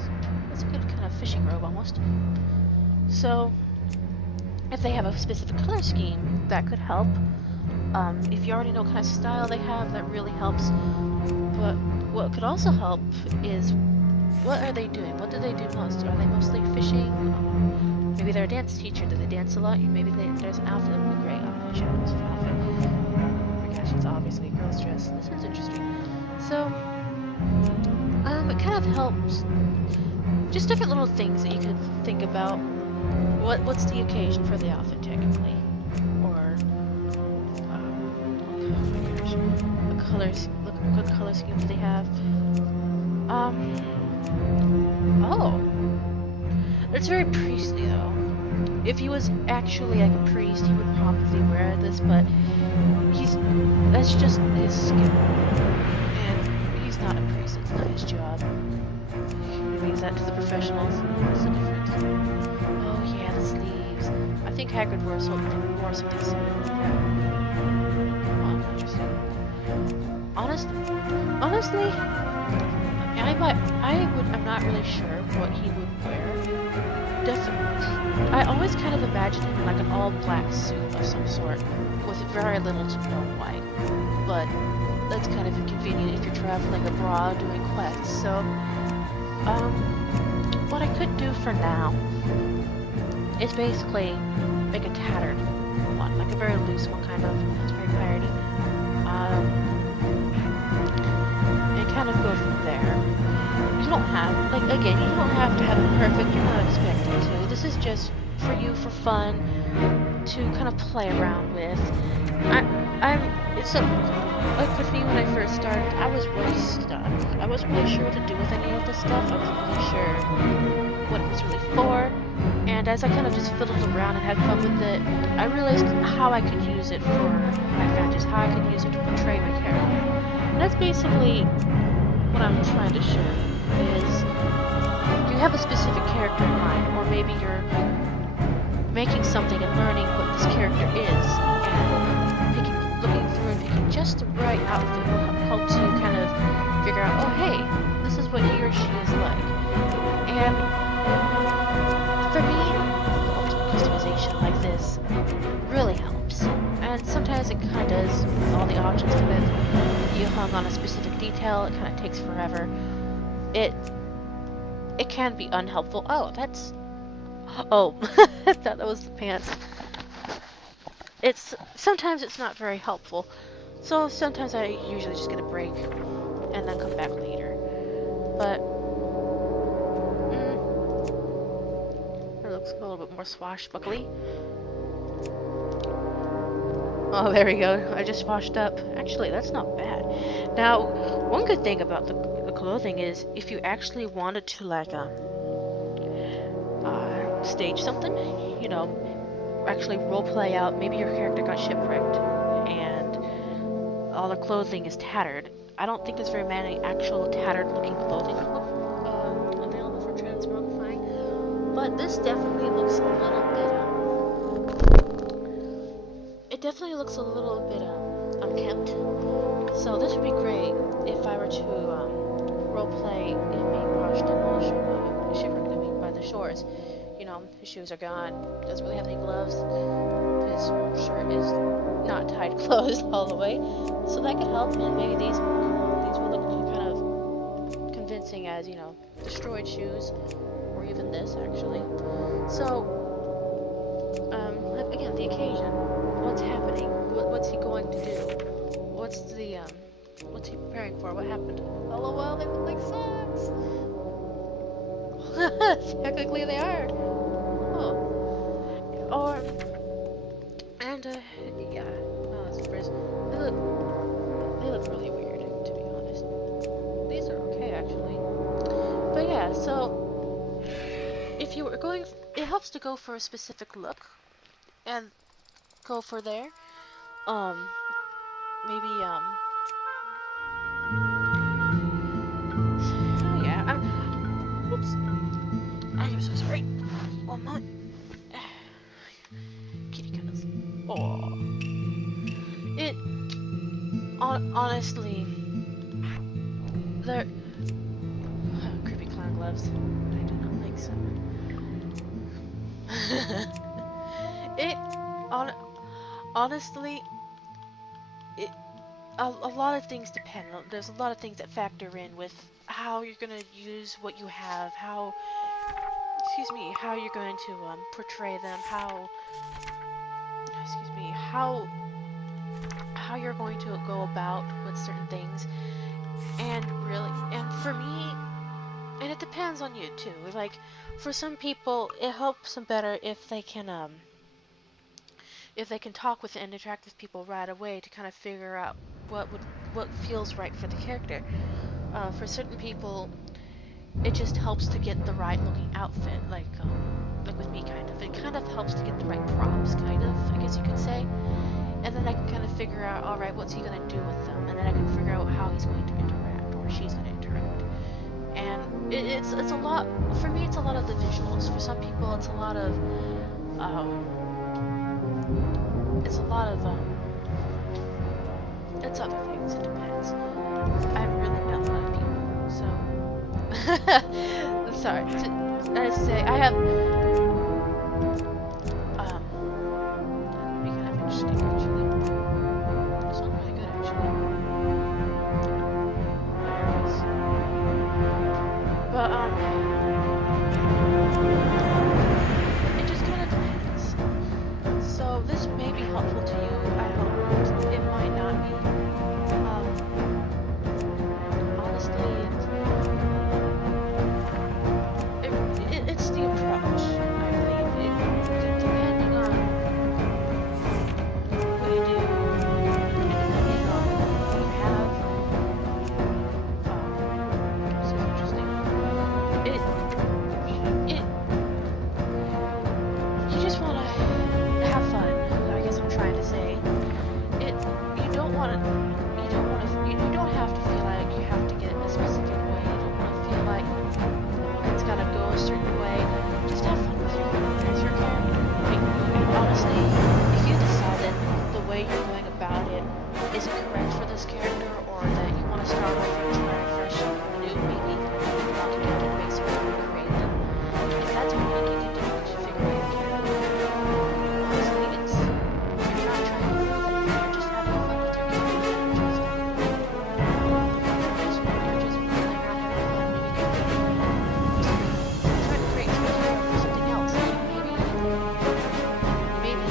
a good kind of fishing robe almost. So, if they have a specific color scheme, that could help. If you already know what kind of style they have, that really helps. But what could also help is, what are they doing? What do they do most? Are they mostly fishing? Maybe they're a dance teacher. Do they dance a lot? Maybe there's an outfit that would be great. Shadows for outfit. Oh my gosh, it's obviously a girl's dress. This is interesting. So, it kind of helps. Just different little things that you could think about. What's the occasion for the outfit technically? Or, oh my gosh, what color scheme do they have? It's very priestly though. If he was actually like a priest, he would probably wear this, but that's just his skill. And he's not a priest, it's not his job. He leaves that to the professionals. What's the difference? Oh yeah, the sleeves. I think Hagrid wore something similar like that. Oh, interesting. Honestly, I'm not really sure what he would wear. Definitely. I always kind of imagined him in like an all-black suit of some sort, with very little to no white. But that's kind of inconvenient if you're traveling abroad doing quests. So, what I could do for now is basically make a tattered one, like a very loose one, kind of. It's very piratey. And kind of go from there. You don't have, you don't have to have it perfect. You're not expected to. This is just for you, for fun, to kind of play around with. With me when I first started, I was really stuck. I wasn't really sure what to do with any of this stuff. I wasn't really sure what it was really for. And as I kind of just fiddled around and had fun with it, I realized how I could use it for my advantage, how I could use it to portray my character. And that's basically what I'm trying to show. Is you have a specific character in mind, or maybe you're making something and learning what this character is, and looking through and picking just the right outfit helps you kind of figure out, oh hey, this is what he or she is like. And for me, ultimate customization like this really helps. And sometimes it kind of does with all the options, kind of you hung on a specific detail, it kind of takes forever. It can be unhelpful. Oh, I thought that was the pants. Sometimes it's not very helpful. So sometimes I usually just get a break and then come back later. But it looks a little bit more swashbuckly. Oh, there we go. I just washed up. Actually, that's not bad. Now, one good thing about the clothing is if you actually wanted to stage something, actually roleplay out, maybe your character got shipwrecked and all the clothing is tattered. I don't think there's very many actual tattered looking clothing available for transmogrifying, but this definitely looks a little bit unkempt. So this would be great if I were to roleplay it being washed up on the shore, shipwrecked by the shores. His shoes are gone, doesn't really have any gloves, his shirt is not tied closed all the way, so that could help, and maybe these will look kind of convincing as, destroyed shoes, or even this, actually. So, again, the occasion, what's happening, what's he going to do, what's he preparing for, what happened? LOL, they look like socks! Technically they are. Oh. Or, and, yeah. Oh, that's first. They look really weird, to be honest. These are okay, actually. But yeah, so, if you were going, it helps to go for a specific look, and go for there. Maybe, oh yeah, oops. I am so sorry. One moment. Kitty cuddles. Oh. Honestly, they're creepy clown gloves. I do not like so. Honestly, a lot of things depend. There's a lot of things that factor in with how you're gonna use what you have, how you're going to portray them, how you're going to go about with certain things, and for me, and it depends on you too. Like, for some people, it helps them better if they can talk with and interact with people right away to kind of figure out what feels right for the character. For certain people, it just helps to get the right looking outfit, like with me, kind of. It kind of helps to get the right props, kind of, I guess you could say. And then I can kind of figure out, alright, what's he going to do with them? And then I can figure out how he's going to interact, or she's going to interact. And it's a lot, for me, it's a lot of the visuals. For some people, it's a lot of, it's other things, it depends. I've really met a lot of people, so. Sorry, I say, I have, be kind of interesting, actually. This one's really good, actually. There it is. But, it just kind of depends. So, this may be helpful to you, I hope. It might not be. Honestly, it's the approach, I believe. Depending on what you do, and depending on what you have, this is interesting. You just want to have fun, I guess I'm trying to say. You don't have to feel like you have to get it a specific way. You don't want to feel like it's gotta go a certain way. Just have fun with your character. And honestly, if you decided the way you're going about it isn't correct for this character, or that you want to start over and try fresh and new, maybe altogether to make something more creative, if that's what making you do it, to figure out your character. Honestly, you're not trying to prove anything, you're just having fun with your character. You're just playing around having fun, maybe trying to create something for something else. Maybe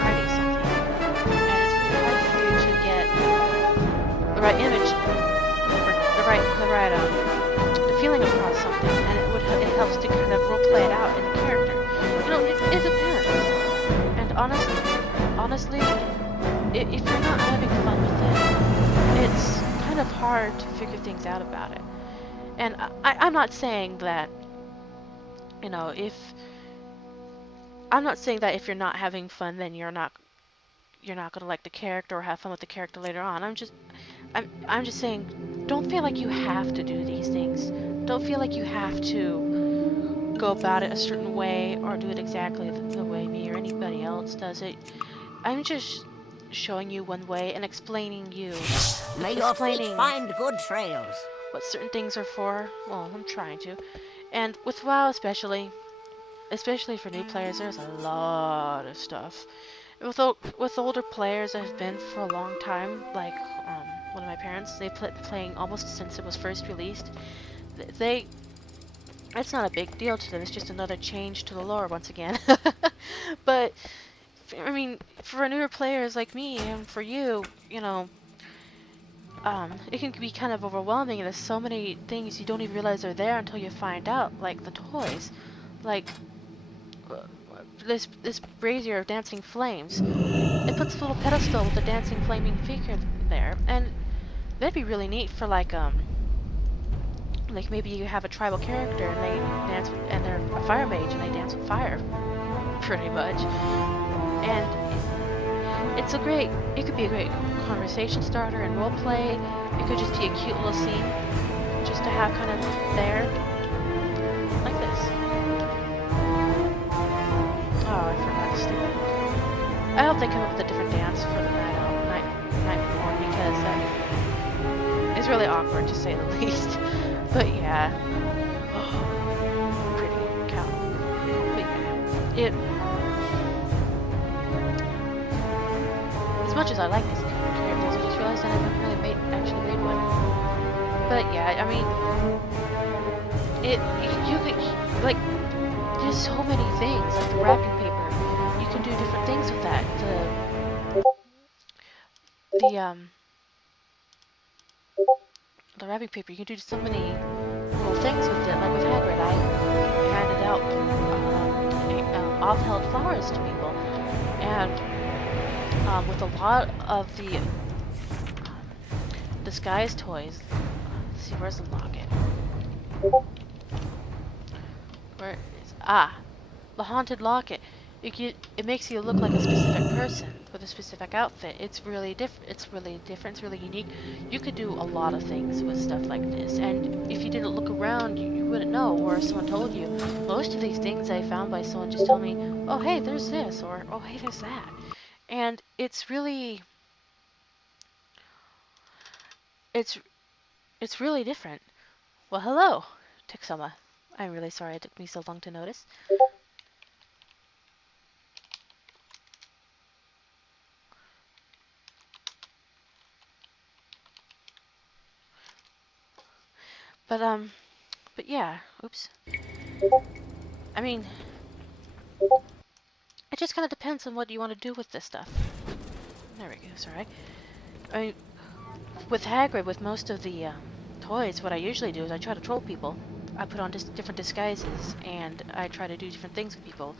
writing something, and it's really hard for you to get the right image, or the feeling across something, and it helps to kind of role play it out in the character. It depends. And honestly, if you're not having fun with it, it's kind of hard to figure things out about it. And I'm not saying that, I'm not saying that if you're not having fun, then you're not gonna like the character or have fun with the character later on. I'm just saying, don't feel like you have to do these things. Don't feel like you have to go about it a certain way or do it exactly the way me or anybody else does it. I'm just showing you one way and explaining May your feet find good trails. What certain things are for. Well, I'm trying to. And with WoW especially for new players, there's a lot of stuff. With older players that have been for a long time, like one of my parents, they've been playing almost since it was first released. It's not a big deal to them, it's just another change to the lore once again. But, I mean, for newer players like me, and for you, it can be kind of overwhelming, and there's so many things you don't even realize are there until you find out, like the toys. Like, this brazier of dancing flames. It puts a little pedestal with a dancing flaming figure there, and that'd be really neat for like maybe you have a tribal character and they dance and they're a fire mage and they dance with fire, pretty much. And it could be a great conversation starter and role play. It could just be a cute little scene, just to have kind of there, like this. Oh, I forgot, stupid. I hope they come up with a different dance for the night before, because it's really awkward to say the least. But yeah, pretty cow. But yeah, as much as I like these characters, I just realized that I haven't really actually made one. But yeah, I mean, you could, like, there's so many things, like the wrapping paper. You can do different things with that. The wrapping paper, you can do so many little things with it. Like with Hagrid, I handed out off-held flowers to people, and with a lot of the disguise toys. Let's see, where's the locket? Where is the haunted locket? It makes you look like a specific person with a specific outfit. It's really different. It's really unique. You could do a lot of things with stuff like this, and if you didn't look around, you wouldn't know, or if someone told you. Most of these things I found by someone just telling me, oh hey, there's this, or oh hey, there's that. And it's really different. Well, hello, Texoma. I'm really sorry it took me so long to notice. But yeah, oops. I mean, it just kind of depends on what you want to do with this stuff. There we go, sorry. I mean, with Hagrid, with most of the toys, what I usually do is I try to troll people. I put on different disguises, and I try to do different things with people.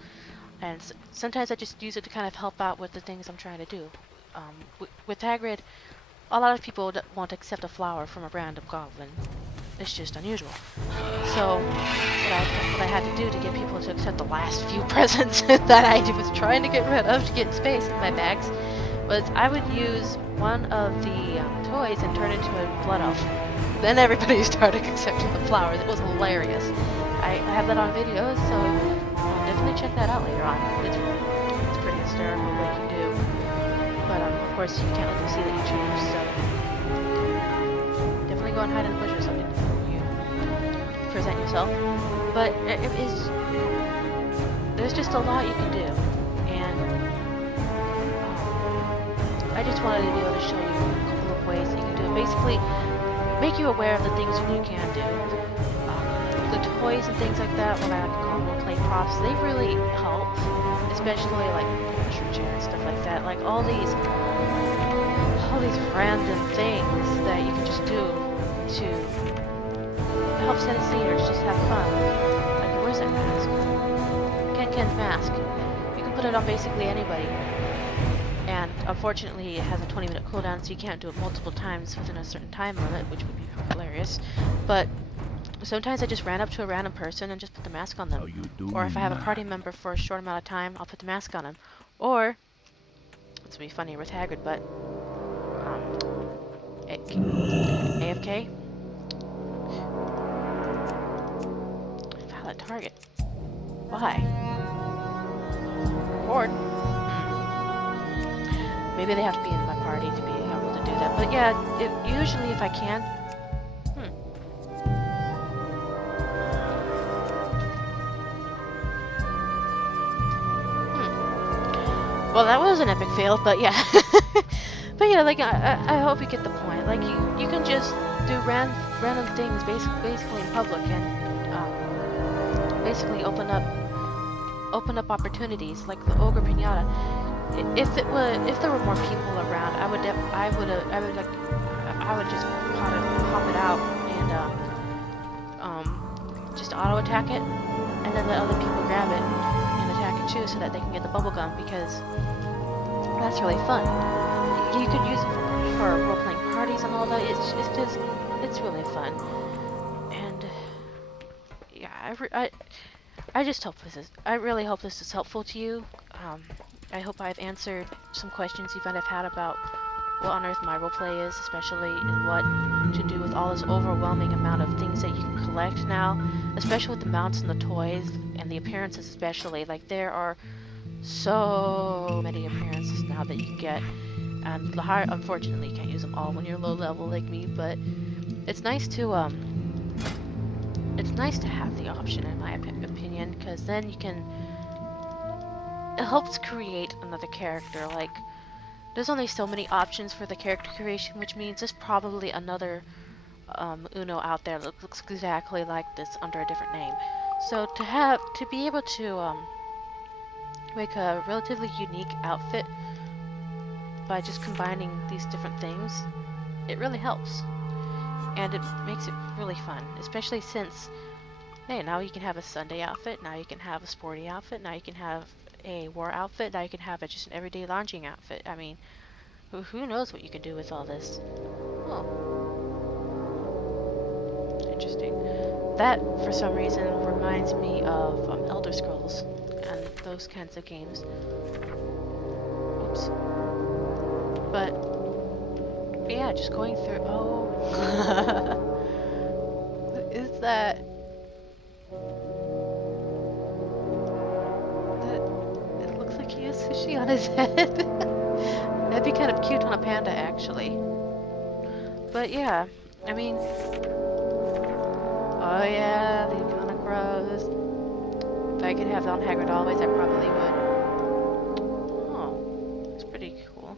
And sometimes I just use it to kind of help out with the things I'm trying to do. With Hagrid, a lot of people won't accept a flower from a random goblin. It's just unusual. So what I had to do to get people to accept the last few presents that I was trying to get rid of to get space in my bags was I would use one of the toys and turn it into a blood elf. Then everybody started accepting the flowers. It was hilarious. I have that on video, so definitely check that out later on. It's pretty hysterical what you can do. But of course you can't let them see that you change, so definitely go and hide in the bush or something before you present yourself. But there's just a lot you can do, and I just wanted to be able to show you a couple of ways that you can do it. Basically, make you aware of the things that you can do. The toys and things like that, what I like to call role-play props, they really help, especially like pusher chair and stuff like that. Like all these random things that you can just do to help set a scene or just have fun. Like, where's that mask? Ken's mask. You can put it on basically anybody. And unfortunately it has a 20-minute cooldown, so you can't do it multiple times within a certain time limit, which would be hilarious. But sometimes I just ran up to a random person and just put the mask on them. Or if I have a party member for a short amount of time, I'll put the mask on them. Or, this will be funny with Hagrid, but AFK? Valid target. Why? Bored? Maybe they have to be in my party to be able to do that. But yeah, usually if I can. Well, that was an epic fail, but yeah. But yeah, like, I hope you get the point. Like, you can just do random things basically in public and basically open up opportunities, like the Ogre Pinata. If there were more people around, I I would just pop it out and just auto attack it, and then let other people grab it and attack it too, so that they can get the bubble gum, because that's really fun. You could use it for role-playing parties and all that. It's really fun. And yeah, I just hope I really hope this is helpful to you. I hope I've answered some questions you might have had about what on earth MyRolePlay is, especially, and what to do with all this overwhelming amount of things that you can collect now, especially with the mounts and the toys and the appearances especially. Like, there are so many appearances now that you can get, and the higher, unfortunately, you can't use them all when you're low level like me, but it's nice to have the option, in my opinion, because then you can, it helps create another character. Like, there's only so many options for the character creation, which means there's probably another Uno out there that looks exactly like this under a different name. So to be able to make a relatively unique outfit by just combining these different things, it really helps, and it makes it really fun, especially since, hey, now you can have a Sunday outfit, now you can have a sporty outfit, now you can have a war outfit, now you can have just an everyday lounging outfit. I mean, who knows what you can do with all this. Oh, interesting. That, for some reason, reminds me of Elder Scrolls and those kinds of games. Oops. But yeah, just going through. Oh, what is that? It looks like he has sushi on his head. That'd be kind of cute on a panda, actually. But yeah, I mean, oh yeah, the iconic rose. If I could have Don Haggard always, I probably would. Oh, it's pretty cool.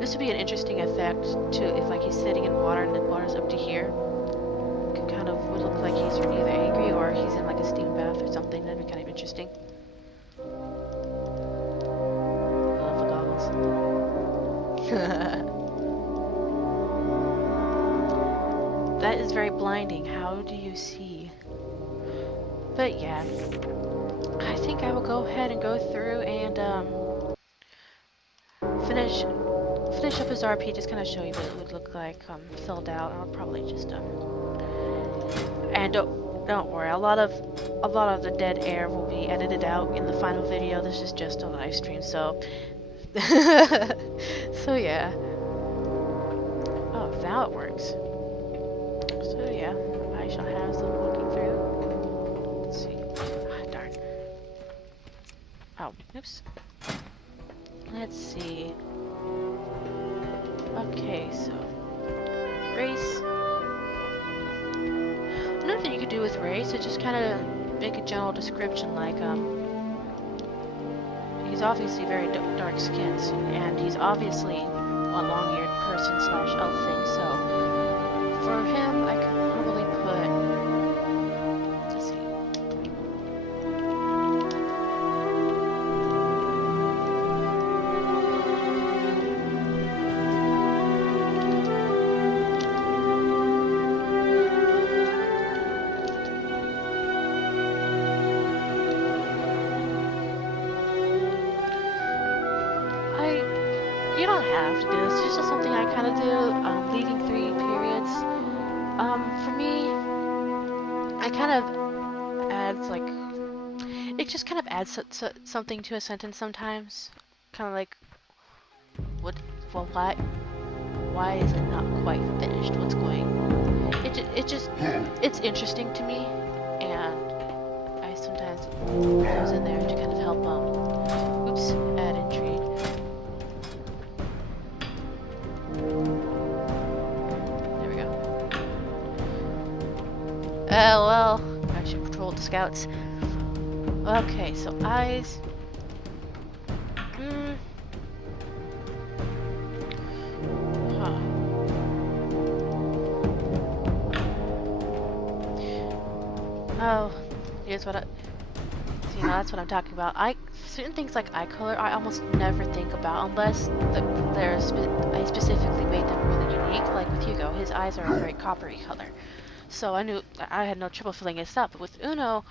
This would be an interesting effect too, if like he's sitting in water and the water's up to here. It kind of would look like he's either angry or he's in like a steam bath or something. That'd be kind of interesting. I love the goggles. That is very blinding. How do you see? But yeah, I think I will go ahead and go through and finish up his RP, just kind of show you what it would look like filled out. I'll probably just and don't worry, a lot of the dead air will be edited out in the final video. This is just a live stream, so so yeah. Oh, now it works. So yeah, I shall have some walking through. Let's see. Ah, darn. Oh, oops. Let's see. Okay, so race. Another thing you could do with race is just kind of make a general description, like he's obviously very dark skinned, and he's obviously a long-eared person / elf thing. So for him, I could probably put. Let's see. You don't have to do this. It's just something I kind of do, leaving 3 periods. For me, I kind of adds like, it just kind of adds something to a sentence sometimes. Kind of like, why is it not quite finished? What's going? It's interesting to me, and I sometimes put those in there to kind of help add intrigue. There we go. Well, I should patrol the scouts. Okay, so eyes. Huh. Oh, here's what see, now that's what I'm talking about. certain things like eye color I almost never think about unless I specifically made them really unique. Like with Hugo, his eyes are a very coppery color. So I had no trouble filling this up. But with Uno,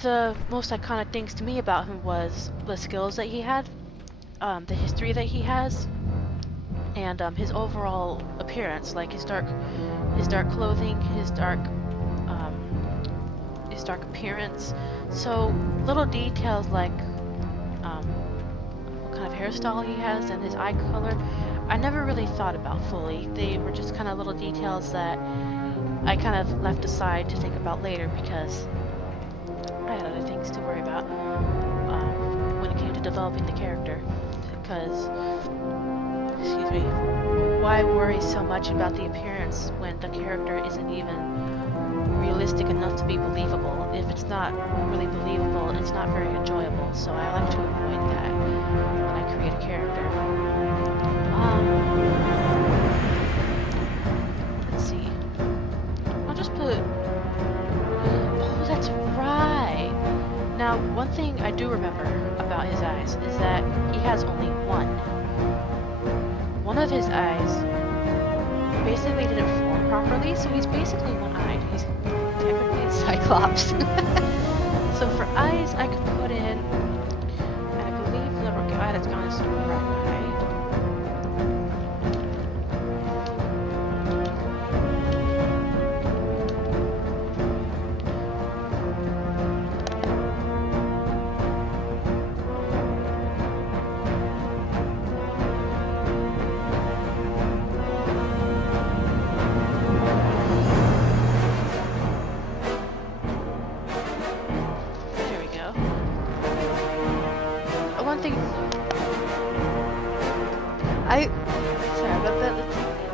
the most iconic things to me about him was the skills that he had, the history that he has, and his overall appearance, like his dark clothing, his dark appearance. So little details like what kind of hairstyle he has and his eye color, I never really thought about fully. They were just kind of little details that I kind of left aside to think about later because I had other things to worry about when it came to developing the character. Because, excuse me, why worry so much about the appearance when the character isn't even realistic enough to be believable? If it's not really believable, it's not very enjoyable. So I like to avoid that when I create a character. Let's see. I'll just put. Oh, that's right. Now, one thing I do remember about his eyes is that he has only one. One of his eyes basically didn't form properly, so he's basically one-eyed. He's technically a Cyclops. So for eyes, I could put in, and I believe the eye that's gone is the right eye.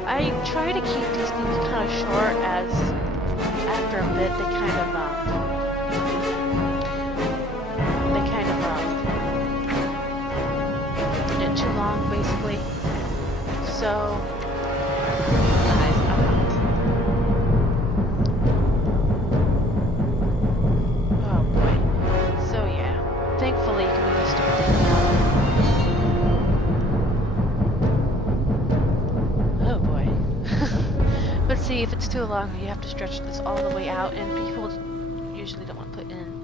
I try to keep these things kind of short, as after a bit they kind of get too long, basically. So oh boy. So yeah, thankfully you can really start thinking now. But see, if it's too long, you have to stretch this all the way out, and people usually don't want to put in.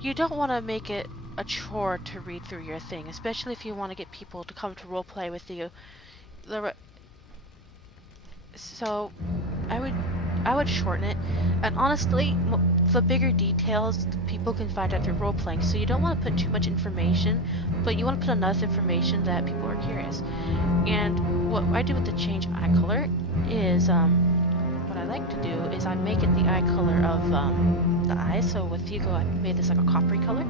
You don't want to make it a chore to read through your thing, especially if you want to get people to come to roleplay with you. So, I would shorten it, and honestly, the bigger details people can find out through role-playing, so you don't want to put too much information, but you want to put enough information that people are curious. And what I do with the change eye color is, what I like to do is I make it the eye color of the eyes. So with Hugo, I made this like a coppery color.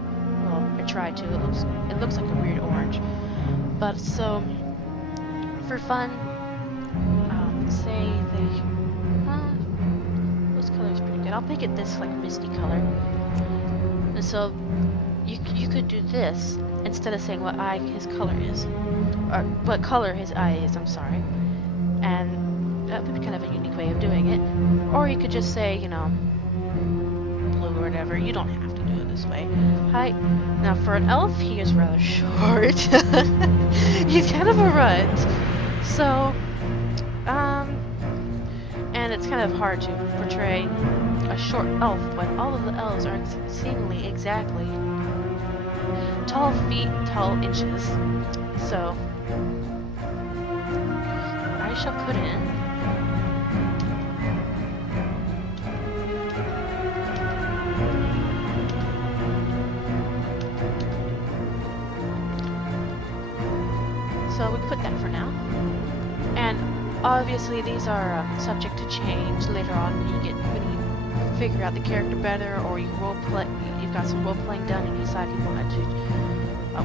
Well, I tried to. It looks like a weird orange. But so, for fun, say this color is pretty good. I'll make it this like misty color. And so you could do this instead of saying what eye his color is, or what color his eye is. I'm sorry, and that would be kind of a unique way of doing it. Or you could just say, you know, blue or whatever. You don't have to do it this way. Hi. Now for an elf, he is rather short. He's kind of a runt. So, and it's kind of hard to portray a short elf when all of the elves are seemingly exactly tall feet, tall inches. So, I shall put in so we put that for now. And obviously these are subject to change later on when you figure out the character better, or you roleplay. You've got some role playing done, and you decide you want to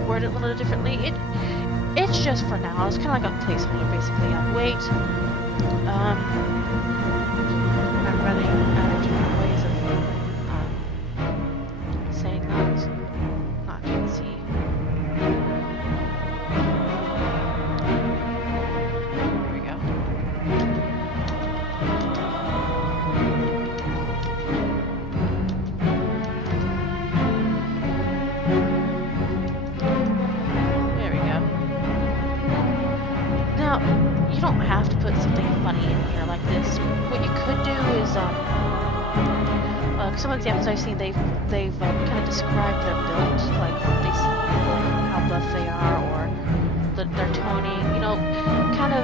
word it a little differently. It's just for now. It's kind of like a placeholder, basically. I'll wait. I'm running out of different ways of saying those. Not can see. Here we go. some examples I've seen, they've kind of described their build, like what they see, like how buff they are, or their toning. You know, kind of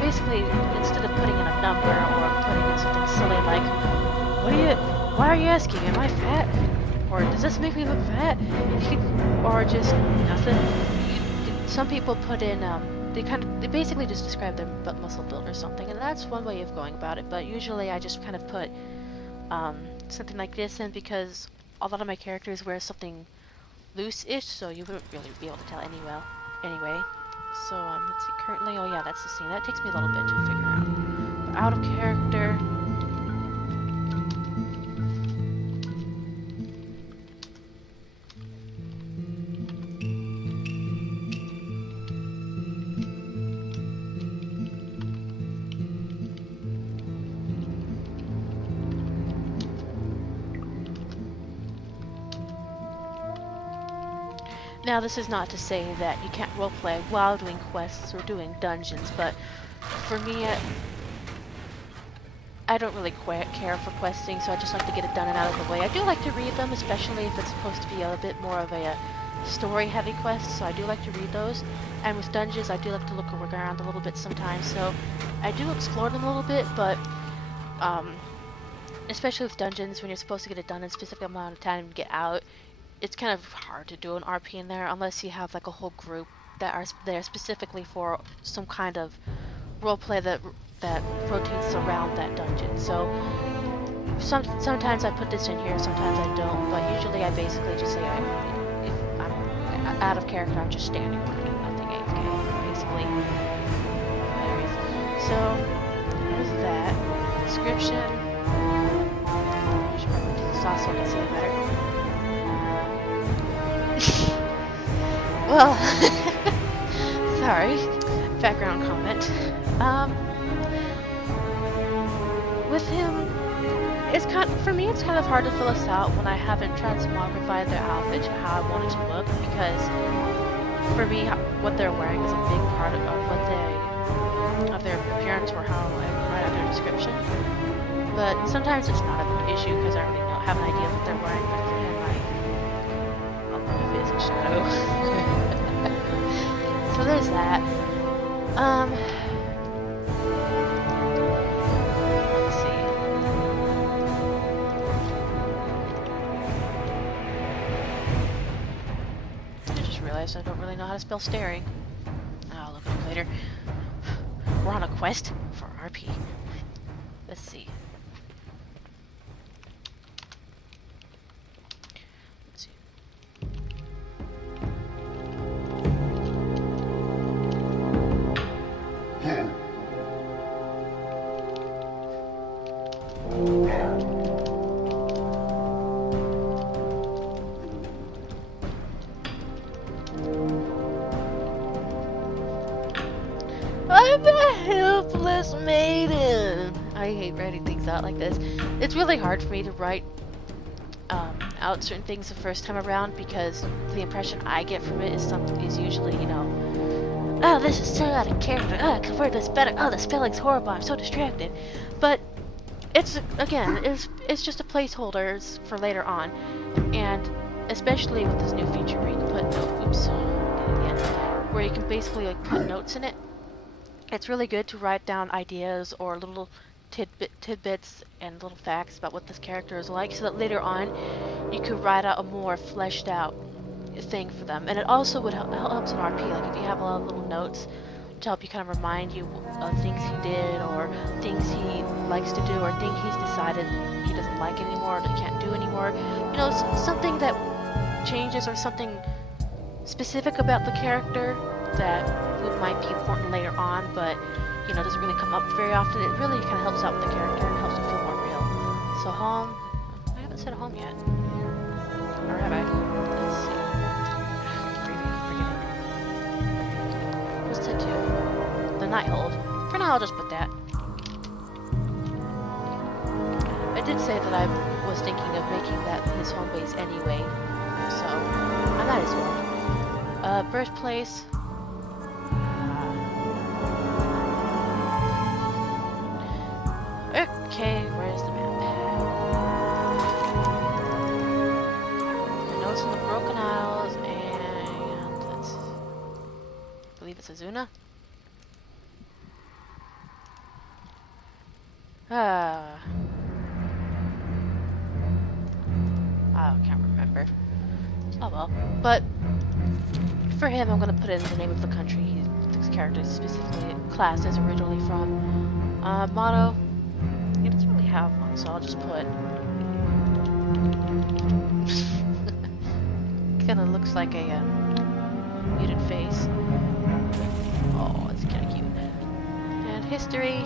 basically instead of putting in a number or putting in something silly like, why are you asking? Am I fat? Or does this make me look fat? Or just nothing. Some people put in, they basically just describe their butt muscle build or something, and that's one way of going about it, but usually I just kind of put something like this in because a lot of my characters wear something loose-ish, so you wouldn't really be able to tell anyway. So, let's see, currently, oh yeah, that's the scene. That takes me a little bit to figure out. But out of character. Now, this is not to say that you can't roleplay while doing quests or doing dungeons, but for me, I don't really care for questing, so I just like to get it done and out of the way. I do like to read them, especially if it's supposed to be a bit more of a story-heavy quest, so I do like to read those. And with dungeons, I do like to look around a little bit sometimes, so I do explore them a little bit, but especially with dungeons, when you're supposed to get it done in a specific amount of time and get out, it's kind of hard to do an RP in there unless you have like a whole group that are there specifically for some kind of roleplay that rotates around that dungeon. So sometimes I put this in here, sometimes I don't, but usually I basically just say if I'm out of character, I'm just standing there doing nothing AFK, basically. So there's that. Description. I should probably do this off so I can see it better. Well, sorry, background comment. With him, for me it's kind of hard to fill this out when I haven't transmogrified their outfit to how I want it to look, because for me, what they're wearing is a big part of their appearance or how I write out their description. But sometimes it's not a big issue because I already have an idea of what they're wearing, but for him, is a shadow. So there's that. Let's see. I just realized I don't really know how to spell staring. I'll look it up later. We're on a quest for RP. Let's see. I'm a helpless maiden. I hate writing things out like this. It's really hard for me to write out certain things the first time around because the impression I get from it is usually, you know, oh, this is so out of character. Oh, I could word this better. Oh, the spelling's horrible. I'm so distracted. But it's just a placeholder for later on, and especially with this new feature where you can put where you can basically like put notes in it. It's really good to write down ideas or little tidbits and little facts about what this character is like, so that later on you could write out a more fleshed out thing for them. And it also would helps in RP, like if you have a lot of little notes to help you kind of remind you of things he did or things he likes to do or things he's decided he doesn't like anymore or that he can't do anymore. You know, something that changes or something specific about the character that might be important later on, but you know, doesn't really come up very often. It really kind of helps out with the character and helps it feel more real. So home, I haven't said home yet, or have I? Let's see. What's that to? The Nighthold. For now, I'll just put that. I did say that I was thinking of making that his home base anyway, so I might as well. Birthplace. Okay, where's the map? I know it's in the Broken Isles, and that's, I believe it's Azuna. I can't remember. Oh well. But for him, I'm gonna put in the name of the country this character specifically class is originally from. Motto. He doesn't really have one, so I'll just put. Kinda looks like a muted face. Oh, it's kinda cute. And history.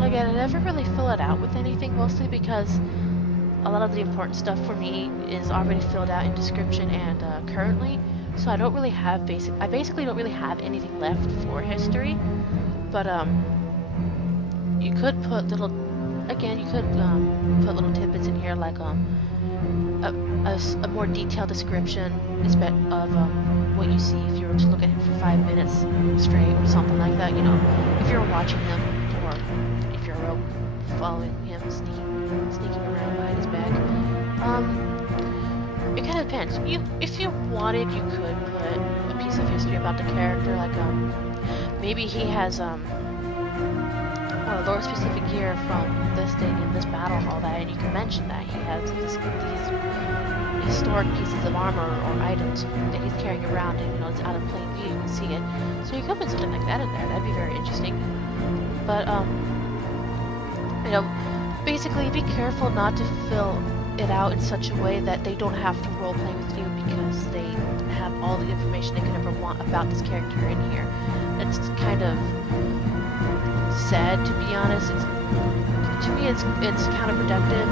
Again, I never really fill it out with anything, mostly because a lot of the important stuff for me is already filled out in description and currently, so I don't really have I basically don't really have anything left for history, but you could put little, again, you could put little tidbits in here like a more detailed description of what you see if you were to look at him for 5 minutes straight or something like that, you know, if you're watching him or if you're following him, sneaking around behind his back. It kind of depends. If you wanted, you could put a piece of history about the character, like maybe he has lore specific gear from this thing in this battle and all that, and you can mention that he has these historic pieces of armor or items that he's carrying around, and you know it's out of plain view, you can see it. So you could put something like that in there. That'd be very interesting. But you know, basically be careful not to fill it out in such a way that they don't have to roleplay with you because they have all the information they could ever want about this character in here. It's kind of sad, to be honest. To me, it's counterproductive.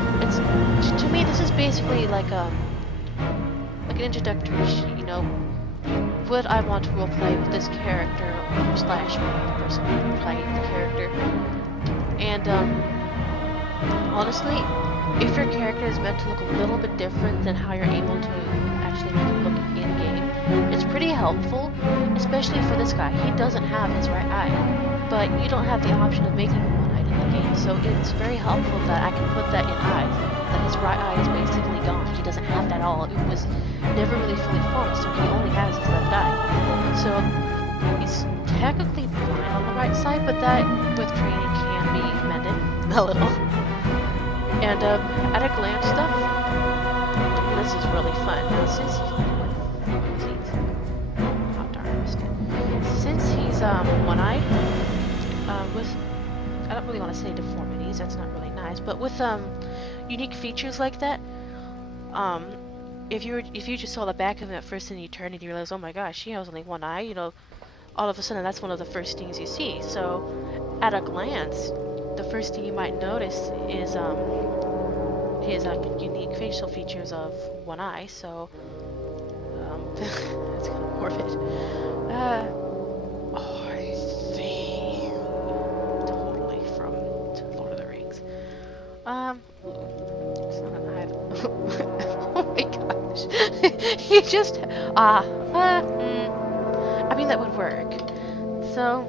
To me, this is basically like an introductory sheet. You know, would I want to roleplay with this character / the person playing the character? And honestly, if your character is meant to look a little bit different than how you're able to actually make it look in game, it's pretty helpful, especially for this guy. He doesn't have his right eye, but you don't have the option of making him one-eyed in the game, so it's very helpful that I can put that in eye, that his right eye is basically gone. He doesn't have that at all. It was never really fully formed, so he only has his left eye. So he's technically blind on the right side, but that, with training, can be mended a little. And at a glance stuff, this is really fun. Now, since he's one-eyed, with, I don't really want to say deformities, that's not really nice, but with unique features like that, if you just saw the back of him at first and you turn and you realize, oh my gosh, he has only one eye, you know, all of a sudden that's one of the first things you see. So at a glance, the first thing you might notice is his unique facial features of one eye. So that's kind of morbid. I see. Totally from Lord of the Rings. It's not an eye. Oh my gosh. He just I mean that would work. So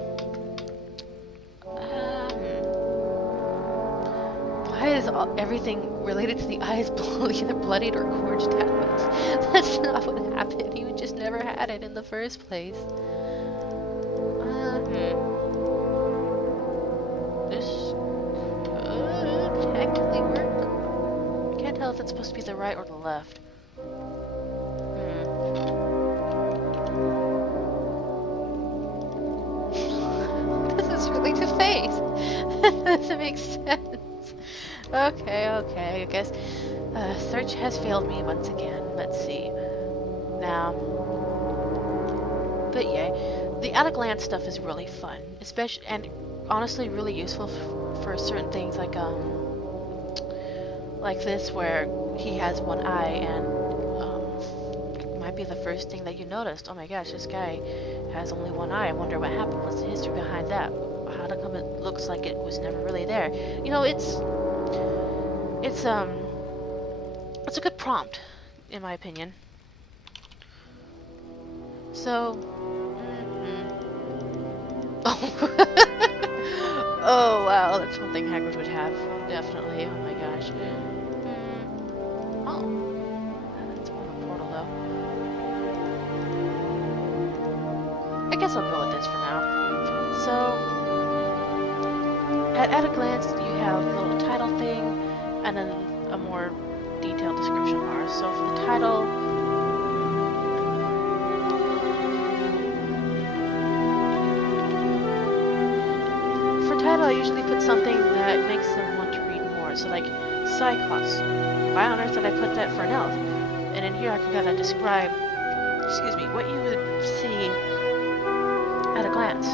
why is everything related to the eyes either bloodied or gorged out? That's not what happened. He just never had it in the first place. This could technically work. I can't tell if it's supposed to be the right or the left. This is really the face. That doesn't make sense. Okay, I guess search has failed me once again. Let's see. Now, but yeah, the at-a-glance stuff is really fun, especially and honestly really useful for certain things like this where he has one eye and it might be the first thing that you noticed. Oh my gosh, this guy has only one eye. I wonder what happened. What's the history behind that? How come it looks like it was never really there? You know, it's a good prompt, in my opinion. So, Oh wow, that's something Hagrid would have. Definitely. Oh my gosh. Oh. That's more of a portal though. I guess I'll go with this for now. So, at a glance, you have the little title thing, and then a more detailed description bar. So for the title, I usually put something that makes them want to read more. So like Cyclops. Why on earth did I put that for an elf? And in here I can kind of describe, excuse me, what you would see at a glance.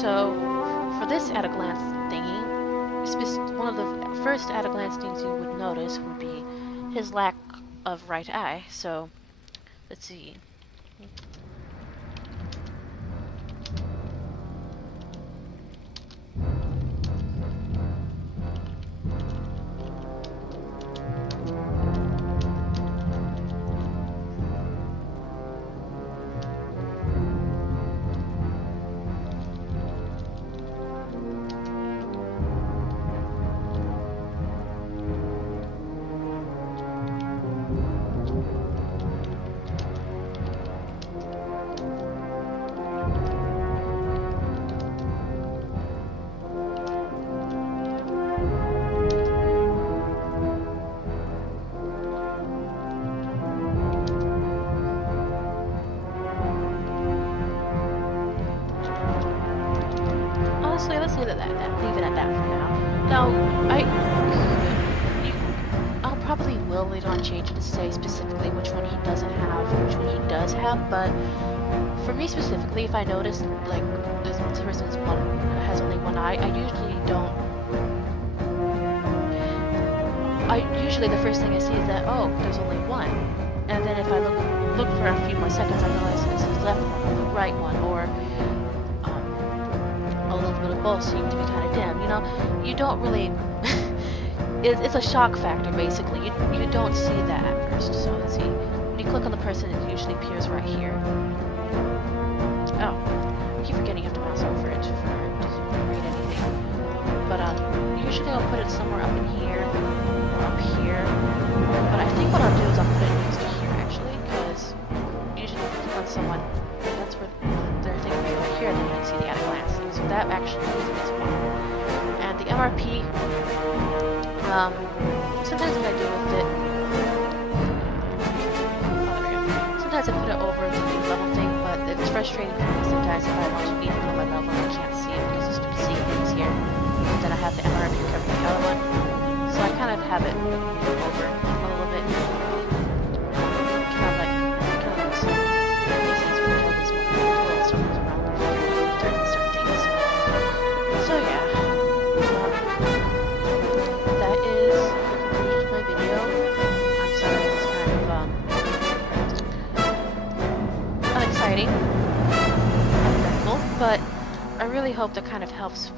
So for this at a glance thingy, one of the first at a glance things you would notice would be his lack of right eye. So let's see. Let's leave it at that for now. Now, I'll probably will later on change it to say specifically which one he doesn't have and which one he does have, but for me specifically, if I notice like this person has only one eye, usually the first thing I see is that, oh, there's only one, and then if I look for a few more seconds, I realize it's his left one or the right one, or a little bit of both seem to be kind of dim. You know, you don't really. It's a shock factor basically. You don't see that at first. So let's see. When you click on the person, it usually appears right here. Oh, I keep forgetting you have to mouse over it to read anything. But usually I'll put it somewhere up in here or up here. But I think what I'll do is I'll put it next to here actually, because usually if you click on someone, that's where their thing will be right here, then you can see the at a glance. So that actually is this one. And the MRP, sometimes what I do with it, sometimes I put it over the level thing, but it's frustrating for me sometimes if I want to beat it on my level and I can't see it because it's to see things here. And then I have the MRP covering the other one. So I kind of have it over a little bit. Kind of like so. So yeah, that is the conclusion of my video. I'm sorry it was kind of unexciting and eventful, but I really hope that kind of helps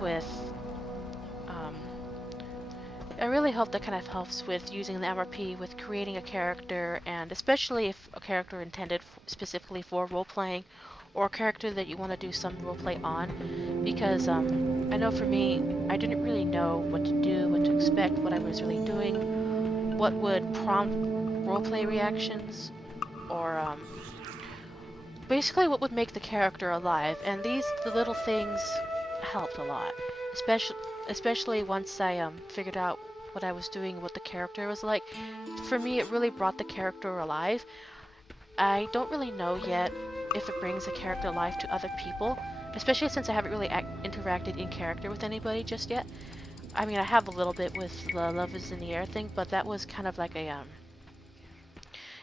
with using the MRP with creating a character, and especially if a character intended specifically for role-playing, or a character that you want to do some roleplay on, because I know for me, I didn't really know what to do, what to expect, what I was really doing, what would prompt roleplay reactions, or basically what would make the character alive, and the little things helped a lot, especially once I figured out what I was doing, what the character was like. For me, it really brought the character alive. I don't really know yet if it brings a character alive to other people, especially since I haven't really interacted in character with anybody just yet. I mean, I have a little bit with the Love is in the Air thing, but that was kind of like a,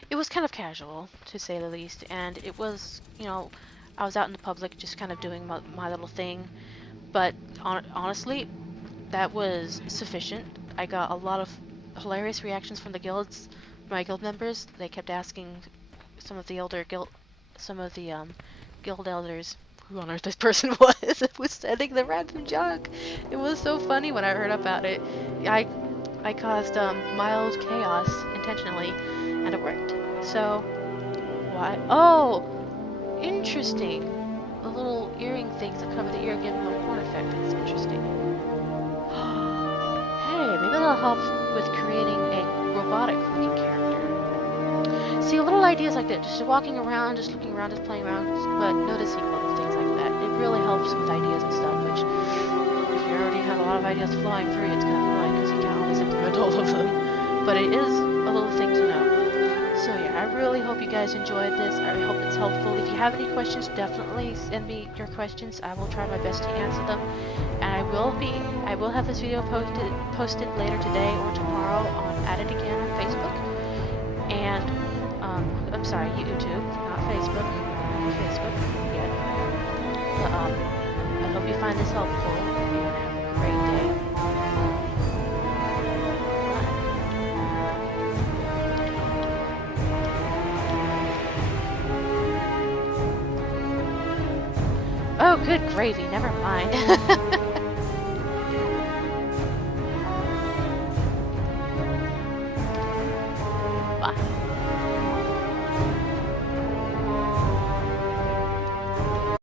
it was kind of casual, to say the least, and it was, you know, I was out in the public just kind of doing my little thing, but honestly, that was sufficient. I got a lot of hilarious reactions from my guild members. They kept asking some of the guild elders who on earth this person was sending the random junk. It was so funny when I heard about it. I caused mild chaos intentionally, and it worked. So, why? Oh, interesting. The little earring things that cover the ear give them a horn effect. It's interesting. help with creating a robotic-looking character. See, little ideas like that, just walking around, just looking around, just playing around, but noticing little things like that, it really helps with ideas and stuff, which, if you already have a lot of ideas flowing through you, it's kind of annoying because you can't always implement all of them. But it is a little thing to know. So yeah, I really hope you guys enjoyed this. I hope it's helpful. If you have any questions, definitely send me your questions. I will try my best to answer them. And I will have this video posted later today or tomorrow on AtItAgain on Facebook. And I'm sorry, YouTube, not Facebook. Facebook yet. But I hope you find this helpful and have a great day. Oh, good gravy, never mind.